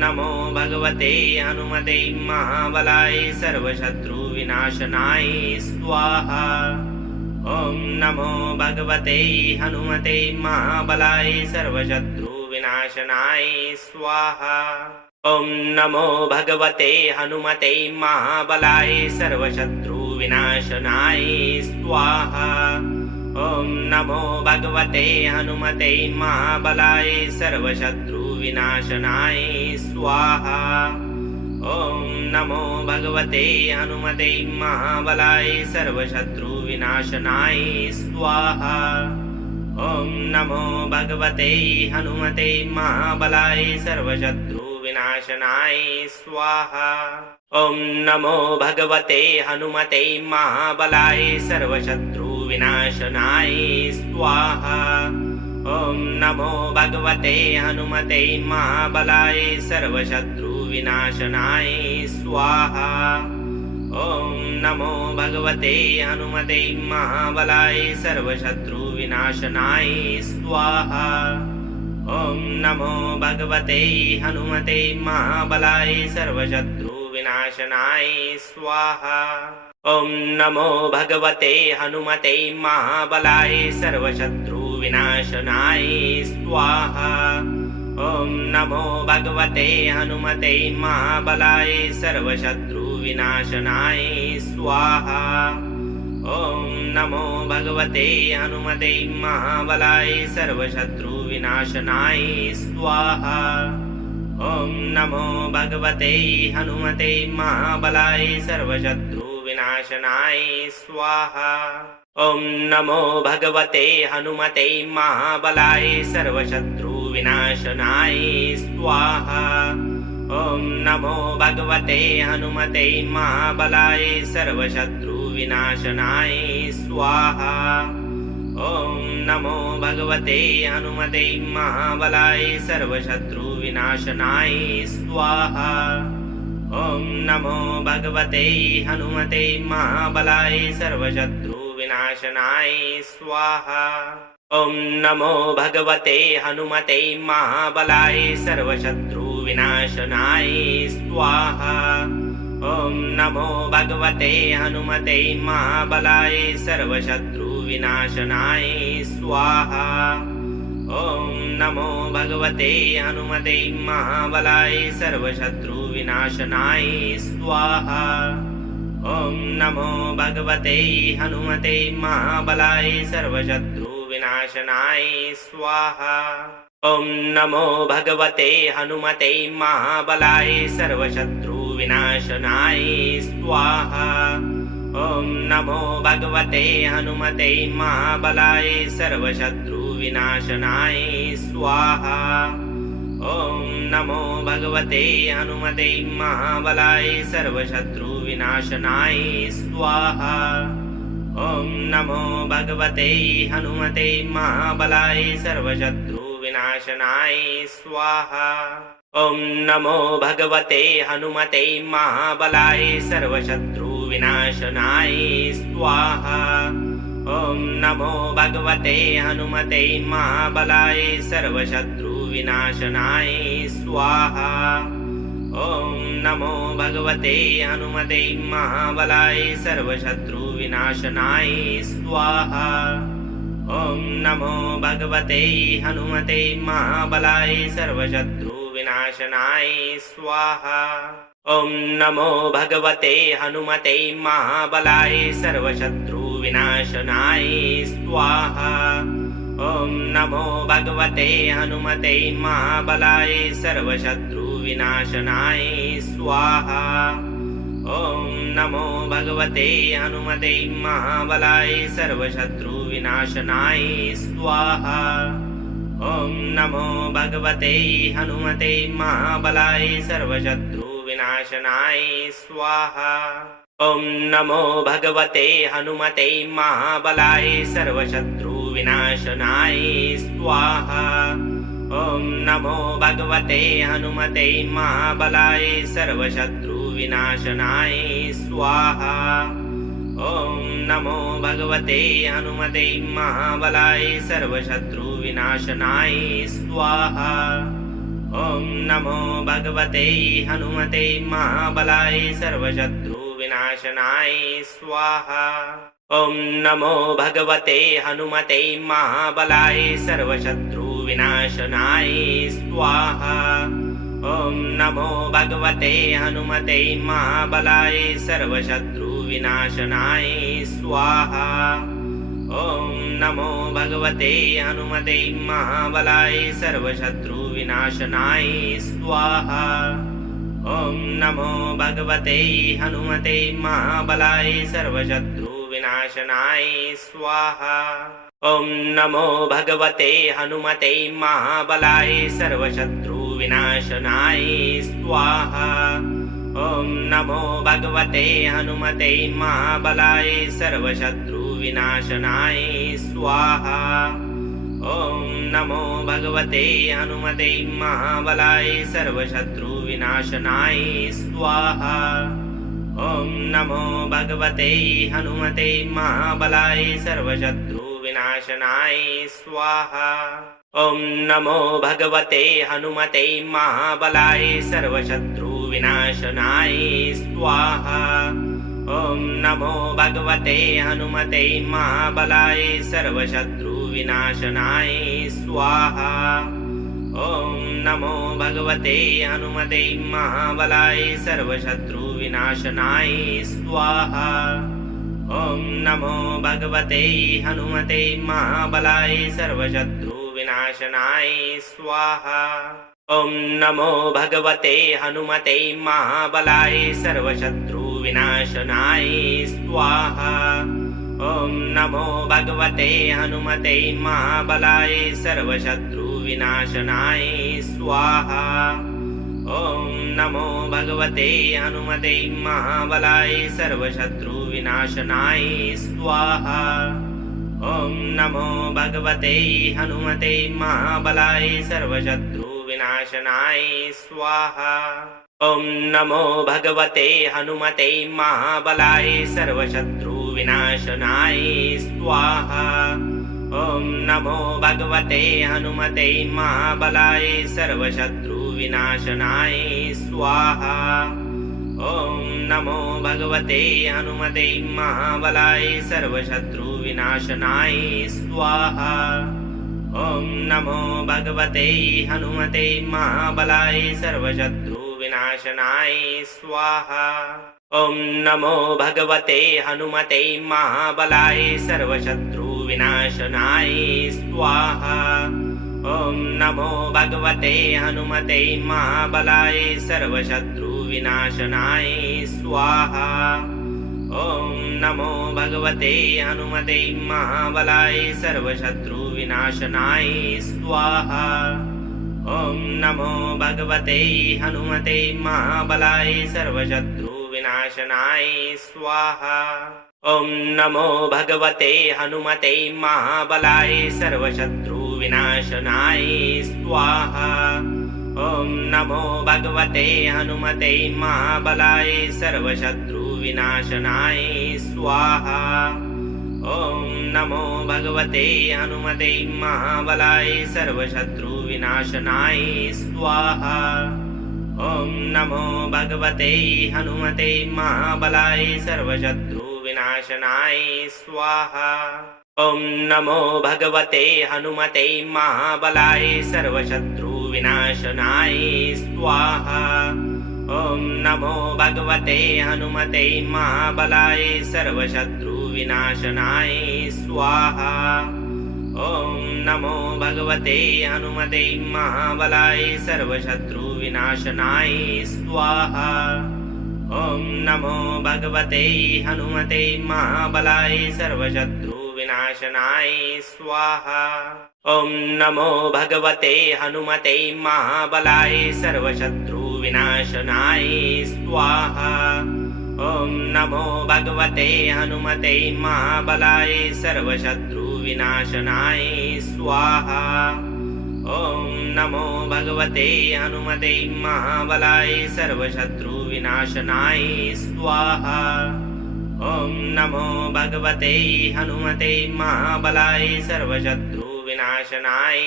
नमो भगवते हनुमते महाबलाय सर्वशत्रुविनाशनाय स्वाहा। ॐ नमो भगवते हनुमते महाबलाय सर्वशत्रुविनाशनाय स्वाहा। ॐ नमो भगवते हनुमते महाबलाय सर्वशत्रुविनाशनाय स्वाहा। ॐ नमो भगवते हनुमते महाबलाय सर्वशत्रुविनाशनाय स्वाहा। ॐ नमो भगवते हनुमते महाबलाय सर्वशत्रुविनाशनाय स्वाहा। ॐ नमो भगवते हनुमते महाबलाय सर्वशत्रुविनाशनाय स्वाहा। ॐ नमो भगवते हनुमते महाबलाय सर्वशत्रुविनाशनाय स्वाहा। ॐ नमो भगवते हनुमते महाबलाय सर्वशत्रुविनाशनाय विनाशनाय स्वाहा। ओम नमो भगवते हनुमते महाबलाय सर्वशत्रु विनाशनाय स्वाहा। ओम नमो भगवते हनुमते महाबलाय सर्वशत्रु विनाशनाय स्वाहा। ओम नमो भगवते हनुमते महाबलाय सर्वशत्रु विनाशनाय स्वाहा। ओम नमो भगवते हनुमते महाबलाय सर्वशत्रु विनाशनाय स्वाहा। ओम नमो भगवते हनुमते महाबलाय सर्वशत्रु विनाशनाय स्वाहा। ओम नमो भगवते हनुमते महाबलाय सर्वशत्रु विनाशनाय स्वाहा। ओम नमो भगवते हनुमते महाबलाय सर्वशत्रु विनाशनाय स्वाहा। ओम नमो भगवते हनुमते महाबलाय सर्वशत्रु विनाशनाय स्वाहा। ओम नमो भगवते हनुमते महाबलाय सर्वशत्रु विनाशनाय स्वाहा। ओम नमो भगवते हनुमते महाबलाय सर्वशत्रु विनाशनाय स्वाहा। ओम नमो भगवते हनुमते महाबलाय सर्वशत्रु विनाशनाय स्वाहा। ओम नमो भगवते हनुमते महाबलाय सर्वशत्रु विनाशनाय स्वाहा। ओम नमो भगवते हनुमते महाबलाय सर्वशत्रु विनाशनाय स्वाहा। ओम नमो भगवते हनुमते महाबलाय सर्वशत्रु विनाशनाय स्वाहा। ओम नमो भगवते हनुमते महाबलाय सर्वशत्रु विनाशनाय स्वाहा। ओम नमो भगवते हनुमते महाबलाय सर्वशत्रु विनाशनाय स्वाहा। ओम नमो भगवते हनुमते महाबलाय सर्वशत्रु विनाशनाय स्वाहा। ओम नमो भगवते हनुमते महाबलाय सर्वशत्रु विनाशनाय स्वाहा। ओम नमो भगवते हनुमते महाबलाय सर्वशत्रु विनाशनाय स्वाहा। ओम नमो भगवते हनुमते महाबलाय सर्वशत्रु विनाशनाय स्वाहा। ओम नमो भगवते हनुमते महाबलाय सर्वशत्रु विनाशनाय स्वाहा। ओम नमो भगवते हनुमते महाबलाय सर्वशत्रु विनाशनाय स्वाहा। ओम नमो भगवते हनुमते महाबलाय सर्वशत्रु विनाशनाय स्वाहा। ओम नमो भगवते हनुमते महाबलाय सर्वशत्रु विनाशनाय स्वाहा। ओम नमो भगवते हनुमते महाबलाय सर्वशत्रु विनाशनाय स्वाहा। ओम नमो भगवते हनुमते महाबलाय सर्वशत्रु विनाशनाय स्वाहा। ओम नमो भगवते हनुमते महाबलाय सर्वशत्रु विनाशनाय स्वाहा। ओम नमो भगवते हनुमते महाबलाय सर्वशत्रु विनाशनाय स्वाहा। ओम नमो भगवते हनुमते महाबलाय सर्वशत्रु विनाशनाय स्वाहा। ओम नमो भगवते हनुमते महाबलाय सर्वशत्रु विनाशनाय स्वाहा। ओम नमो भगवते हनुमते महाबलाय सर्वशत्रु विनाशनाय स्वाहा। ओम नमो भगवते हनुमते महाबलाय सर्वशत्रु विनाशनाय स्वाहा। ओम नमो भगवते हनुमते महाबलाय सर्वशत्रु विनाशनाय स्वाहा। ओम नमो भगवते हनुमते महाबलाय सर्वशत्रु विनाशनाय स्वाहा। ओम नमो भगवते हनुमते महाबलाय सर्वशत्रु विनाशनाय स्वाहा। ओम नमो भगवते हनुमते महाबलाय सर्वशत्रु विनाशनाय स्वाहा। ओम नमो भगवते हनुमते महाबलाय सर्वशत्रु विनाशनाय स्वाहा। ॐ नमो भगवते हनुमते महाबलाय सर्वशत्रु विनाशनाय स्वाहा। ॐ नमो भगवते हनुमते महाबलाय सर्वशत्रु विनाशनाय स्वाहा। ॐ नमो भगवते हनुमते महाबलाय सर्वशत्रु विनाशनाय स्वाहा। ॐ नमो भगवते हनुमते महाबलाय सर्वशत्रु विनाशनाय स्वाहा। ॐ नमो भगवते हनुमते महाबलाय सर्वशत्रु विनाशनाय स्वाहा। ॐ नमो भगवते हनुमते महाबलाय सर्वशत्रु विनाशनाय स्वाहा। ॐ नमो भगवते हनुमते महाबलाय सर्वशत्रु विनाशनाय स्वाहा। ॐ नमो भगवते हनुमते महाबलाय सर्वशत्रु विनाशनाय स्वाहा। ॐ नमो भगवते हनुमते महाबलाय सर्वशत्रु विनाशनाय स्वाहा। ॐ नमो भगवते हनुमते महाबलाय सर्वशत्रु विनाशनाय स्वाहा। ॐ नमो भगवते हनुमते महाबलाय सर्वशत्रु विनाशनाय स्वाहा। ॐ नमो भगवते हनुमते महाबलाय सर्वशत्रु विनाशनाय स्वाहा। ॐ नमो भगवते हनुमते महाबलाय सर्वशत्रु विनाशनाय स्वाहा। ॐ नमो भगवते हनुमते महाबलाय सर्वशत्रु विनाशनाय स्वाहा। ॐ नमो भगवते हनुमते महाबलाय सर्वशत्रु विनाशनाय स्वाहा। ॐ नमो भगवते हनुमते महाबलाय सर्वशत्रु विनाशनाय स्वाहा। ॐ नमो भगवते हनुमते महाबलाय सर्वशत्रु विनाशनाय स्वाहा। ॐ नमो भगवते हनुमते महाबलाय सर्वशत्रु विनाशनाय स्वाहा। ॐ नमो भगवते हनुमते महाबलाय सर्वशत्रु विनाशनाय स्वाहा। ॐ नमो भगवते हनुमते महाबलाय सर्वशत्रु विनाशनाय स्वाहा। ॐ नमो भगवते हनुमते महाबलाय सर्वशत्रु विनाशनाय स्वाहा। ॐ नमो भगवते हनुमते महाबलाय सर्वशत्रु विनाशनाय स्वाहा। ॐ नमो भगवते हनुमते महाबलाय सर्वशत्रु विनाशनाय स्वाहा। ॐ नमो भगवते हनुमते महाबलाय सर्वशत्रु विनाशनाय स्वाहा। ॐ नमो भगवते हनुमते महाबलाय सर्वशत्रु विनाशनाय स्वाहा। ॐ नमो भगवते हनुमते महाबलाय सर्वशत्रु विनाशनाय स्वाहा। ॐ नमो भगवते हनुमते महाबलाय सर्वशत्रु विनाशनाय स्वाहा। ॐ नमो भगवते हनुमते महाबलाय सर्वशत्रु विनाशनाय स्वाहा। ॐ नमो भगवते हनुमते महाबलाय सर्वशत्रु विनाशनाय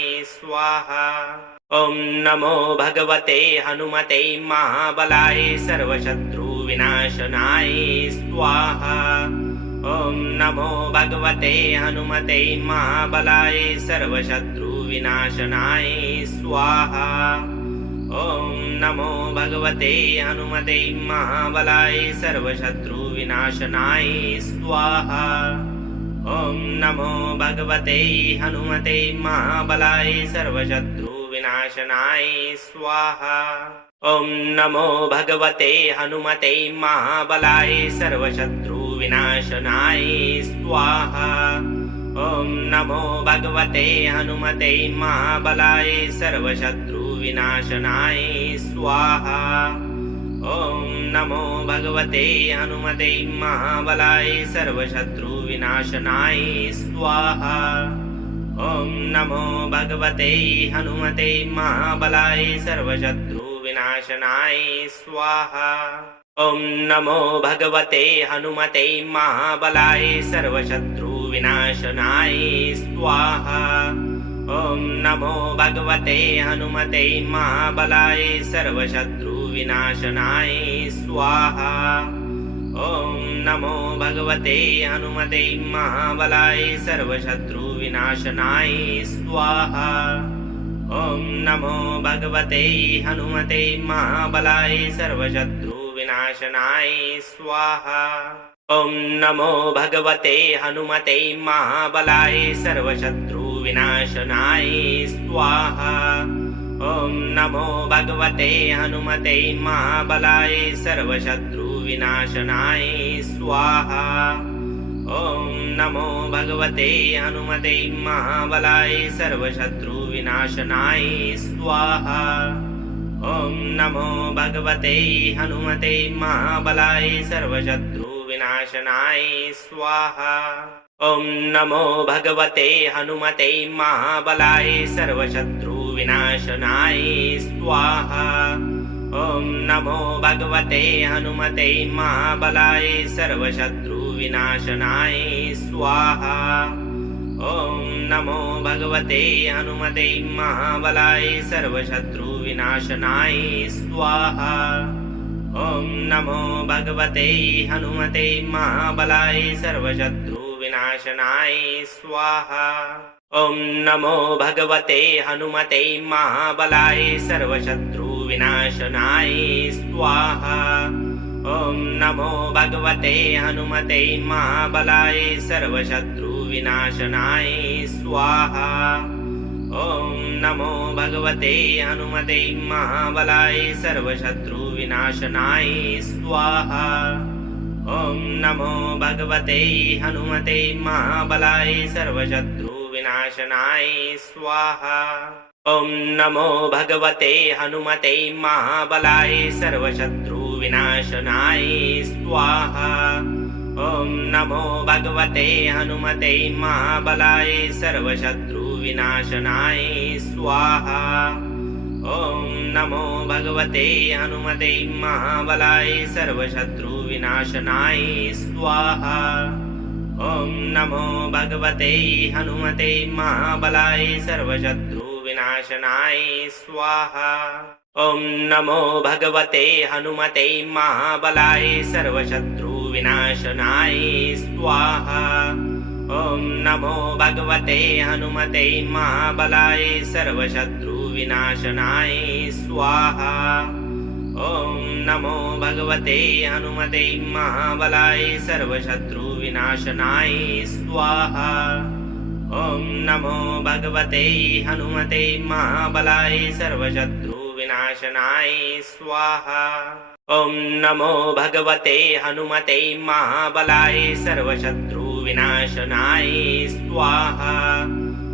स्वाहा। ॐ नमो भगवते हनुमते महाबलाय सर्वशत्रु विनाशनाय स्वाहा। ॐ नमो भगवते हनुमते महाबलाय सर्वशत्रु विनाशनाय स्वाहा। ॐ नमो भगवते हनुमते महाबलाय सर्वशत्रु विनाशनाय स्वाहा। ॐ नमो भगवते हनुमते महाबलाय सर्वशत्रु विनाशनाय स्वाहा। ॐ नमो भगवते हनुमते महाबलाय सर्वशत्रु विनाशनाय स्वाहा। ॐ नमो भगवते हनुमते महाबलाय सर्वशत्रु विनाशनाय स्वाहा। ॐ नमो भगवते हनुमते महाबलाय सर्वशत्रु विनाशनाय स्वाहा। ॐ नमो भगवते हनुमते महाबलाय सर्वशत्रु सर्वशत्रुविनाशनाय स्वाहा। ॐ नमो भगवते हनुमते महाबलाय सर्वशत्रुविनाशनाय स्वाहा। ॐ नमो भगवते हनुमते महाबलाय सर्वशत्रुविनाशनाय स्वाहा। ॐ नमो भगवते हनुमते महाबलाय सर्वशत्रुविनाशनाय स्वाहा। ॐ नमो भगवते हनुमते महाबलाय सर्वशत्रुविनाशनाय स्वाहा। ॐ नमो भगवते हनुमते महाबलाय सर्वशत्रुविनाशनाय स्वाहा। ॐ नमो भगवते हनुमते महाबलाय सर्वशत्रुविनाशनाय स्वाहा। ॐ नमो भगवते हनुमते महाबलाय सर्वशत्रुविनाशनाय स्वाहा। ॐ नमो भगवते हनुमते महाबलाय सर्वशत्रुविनाशनाय स्वाहा। ॐ नमो भगवते हनुमते महाबलाय सर्वशत्रुविनाशनाय स्वाहा। ॐ नमो भगवते हनुमते महाबलाय सर्वशत्रुविनाशनाय स्वाहा। ॐ नमो भगवते हनुमते महाबलाय सर्वशत्रुविनाशनाय स्वाहा। ॐ नमो भगवते हनुमते महाबलाय सर्वशत्रुविनाशनाय स्वाहा। ॐ नमो भगवते हनुमते महाबलाय सर्वशत्रुविनाशनाय स्वाहा। ॐ नमो भगवते हनुमते महाबलाय सर्वशत्रुविनाशनाय स्वाहा। ॐ नमो भगवते हनुमते महाबलाय सर्वशत्रुविनाशनाय स्वाहा। ॐ नमो भगवते हनुमते महाबलाय सर्वशत्रुविनाशनाय स्वाहा। ॐ नमो भगवते हनुमते महाबलाय सर्वशत्रुविनाशनाय स्वाहा। ॐ नमो भगवते हनुमते महाबलाय सर्वशत्रुविनाशनाय स्वाहा। ॐ नमो भगवते हनुमते महाबलाय सर्वशत्रुविनाशनाय स्वाहा। ॐ नमो भगवते हनुमते महाबलाय सर्वशत्रुविनाशनाय स्वाहा। ॐ नमो भगवते हनुमते महाबलाय सर्वशत्रुविनाशनाय स्वाहा। ॐ नमो भगवते हनुमते महाबलाय सर्वशत्रुविनाशनाय स्वाहा। ॐ नमो भगवते हनुमते महाबलाय सर्वशत्रुविनाशनाय स्वाहा। ॐ नमो भगवते हनुमते महाबलाय सर्वशत्रुविनाशनाय स्वाहा। ॐ नमो भगवते हनुमते महाबलाय सर्वशत्रुविनाशनाय स्वाहा।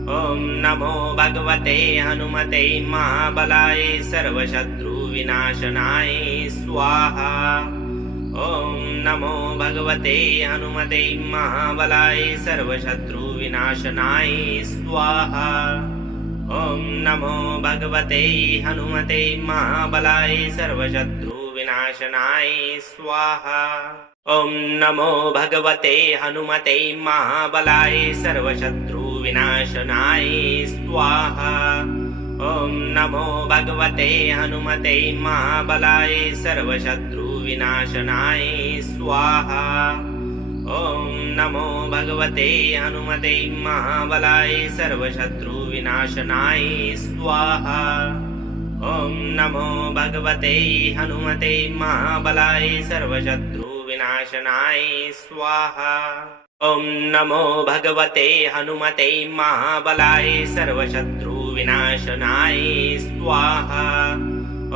ॐ नमो भगवते हनुमते महाबलाय सर्वशत्रुविनाशनाय स्वाहा। ॐ नमो भगवते हनुमते महाबलाय सर्वशत्रुविनाशनाय स्वाहा। ॐ नमो भगवते हनुमते महाबलाय सर्वशत्रुविनाशनाय स्वाहा। ॐ नमो भगवते हनुमते महाबलाय सर्वशत्रुविनाशनाय स्वाहा। ॐ नमो भगवते हनुमते महाबलाय सर्वशत्रुविनाशनाय स्वाहा। ॐ नमो भगवते हनुमते महाबलाय सर्वशत्रुविनाशनाय स्वाहा। ॐ नमो भगवते हनुमते महाबलाय सर्वशत्रुविनाशनाय स्वाहा। ॐ नमो भगवते हनुमते महाबलाय सर्वशत्रुविनाशनाय स्वाहा। ॐ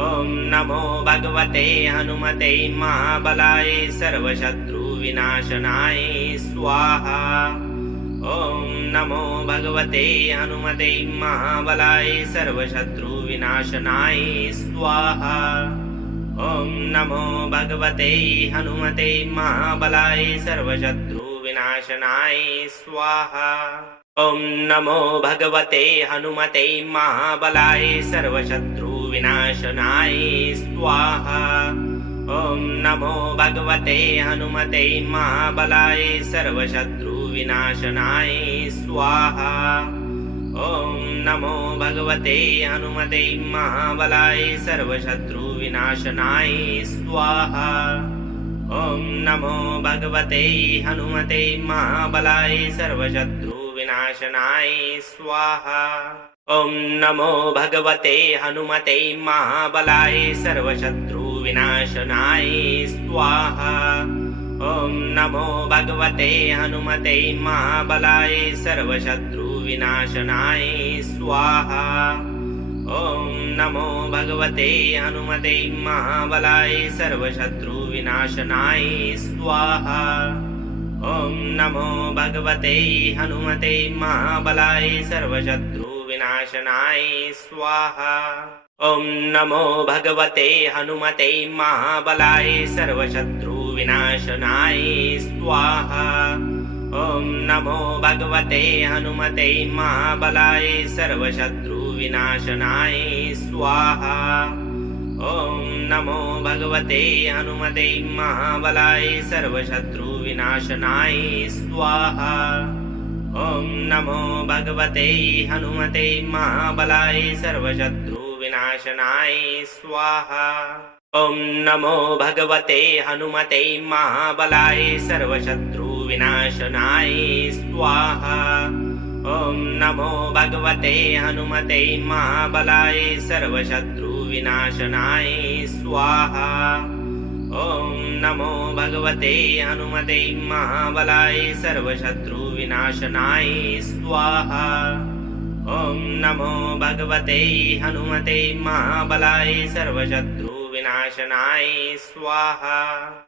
नमो भगवते हनुमते महाबलाय सर्वशत्रुविनाशनाय स्वाहा। ॐ नमो भगवते हनुमते महाबलाय सर्वशत्रुविनाशनाय स्वाहा। ॐ नमो भगवते हनुमते महाबलाय सर्वशत्रुविनाशनाय स्वाहा। ॐ नमो भगवते हनुमते महाबलाय सर्वशत्रुविनाशनाय विनाशनाय स्वाहा ॐ नमो भगवते हनुमते महाबलाय सर्वशत्रु विनाशनाय स्वाहा ॐ नमो भगवते हनुमते महाबलाय सर्वशत्रु विनाशनाय स्वाहा ॐ नमो भगवते हनुमते महाबलाय सर्वशत्रु विनाशनाय स्वाहा ॐ नमो भगवते हनुमते महाबलाय सर्वशत्रु विनाशनाय स्वाहा ॐ नमो भगवते हनुमते महाबलाय सर्वशत्रु विनाशनाय स्वाहा ॐ नमो भगवते हनुमते महाबलाय सर्वशत्रु विनाशनाय स्वाहा ॐ नमो भगवते हनुमते महाबलाय सर्वशत्रु विनाशनाय स्वाहा ॐ नमो भगवते हनुमते महाबलाय सर्वशत्रु विनाशनाय स्वाहा ॐ नमो भगवते हनुमते महाबलाय सर्वशत्रु विनाशनाय स्वाहा ॐ नमो भगवते हनुमते महाबलाय सर्वशत्रु विनाशनाय स्वाहा ॐ नमो भगवते हनुमते महाबलाय सर्वशत्रु विनाशनाय स्वाहा ॐ नमो भगवते हनुमते महाबलाय सर्वशत्रु विनाशनाय स्वाहा ॐ नमो भगवते हनुमते महाबलाय सर्वशत्रु विनाशनाय स्वाहा ॐ नमो भगवते हनुमते महाबलाय सर्वशत्रु विनाशनाय स्वाहा ॐ नमो भगवते हनुमते महाबलाय सर्वशत्रु विनाशनाय स्वाहा।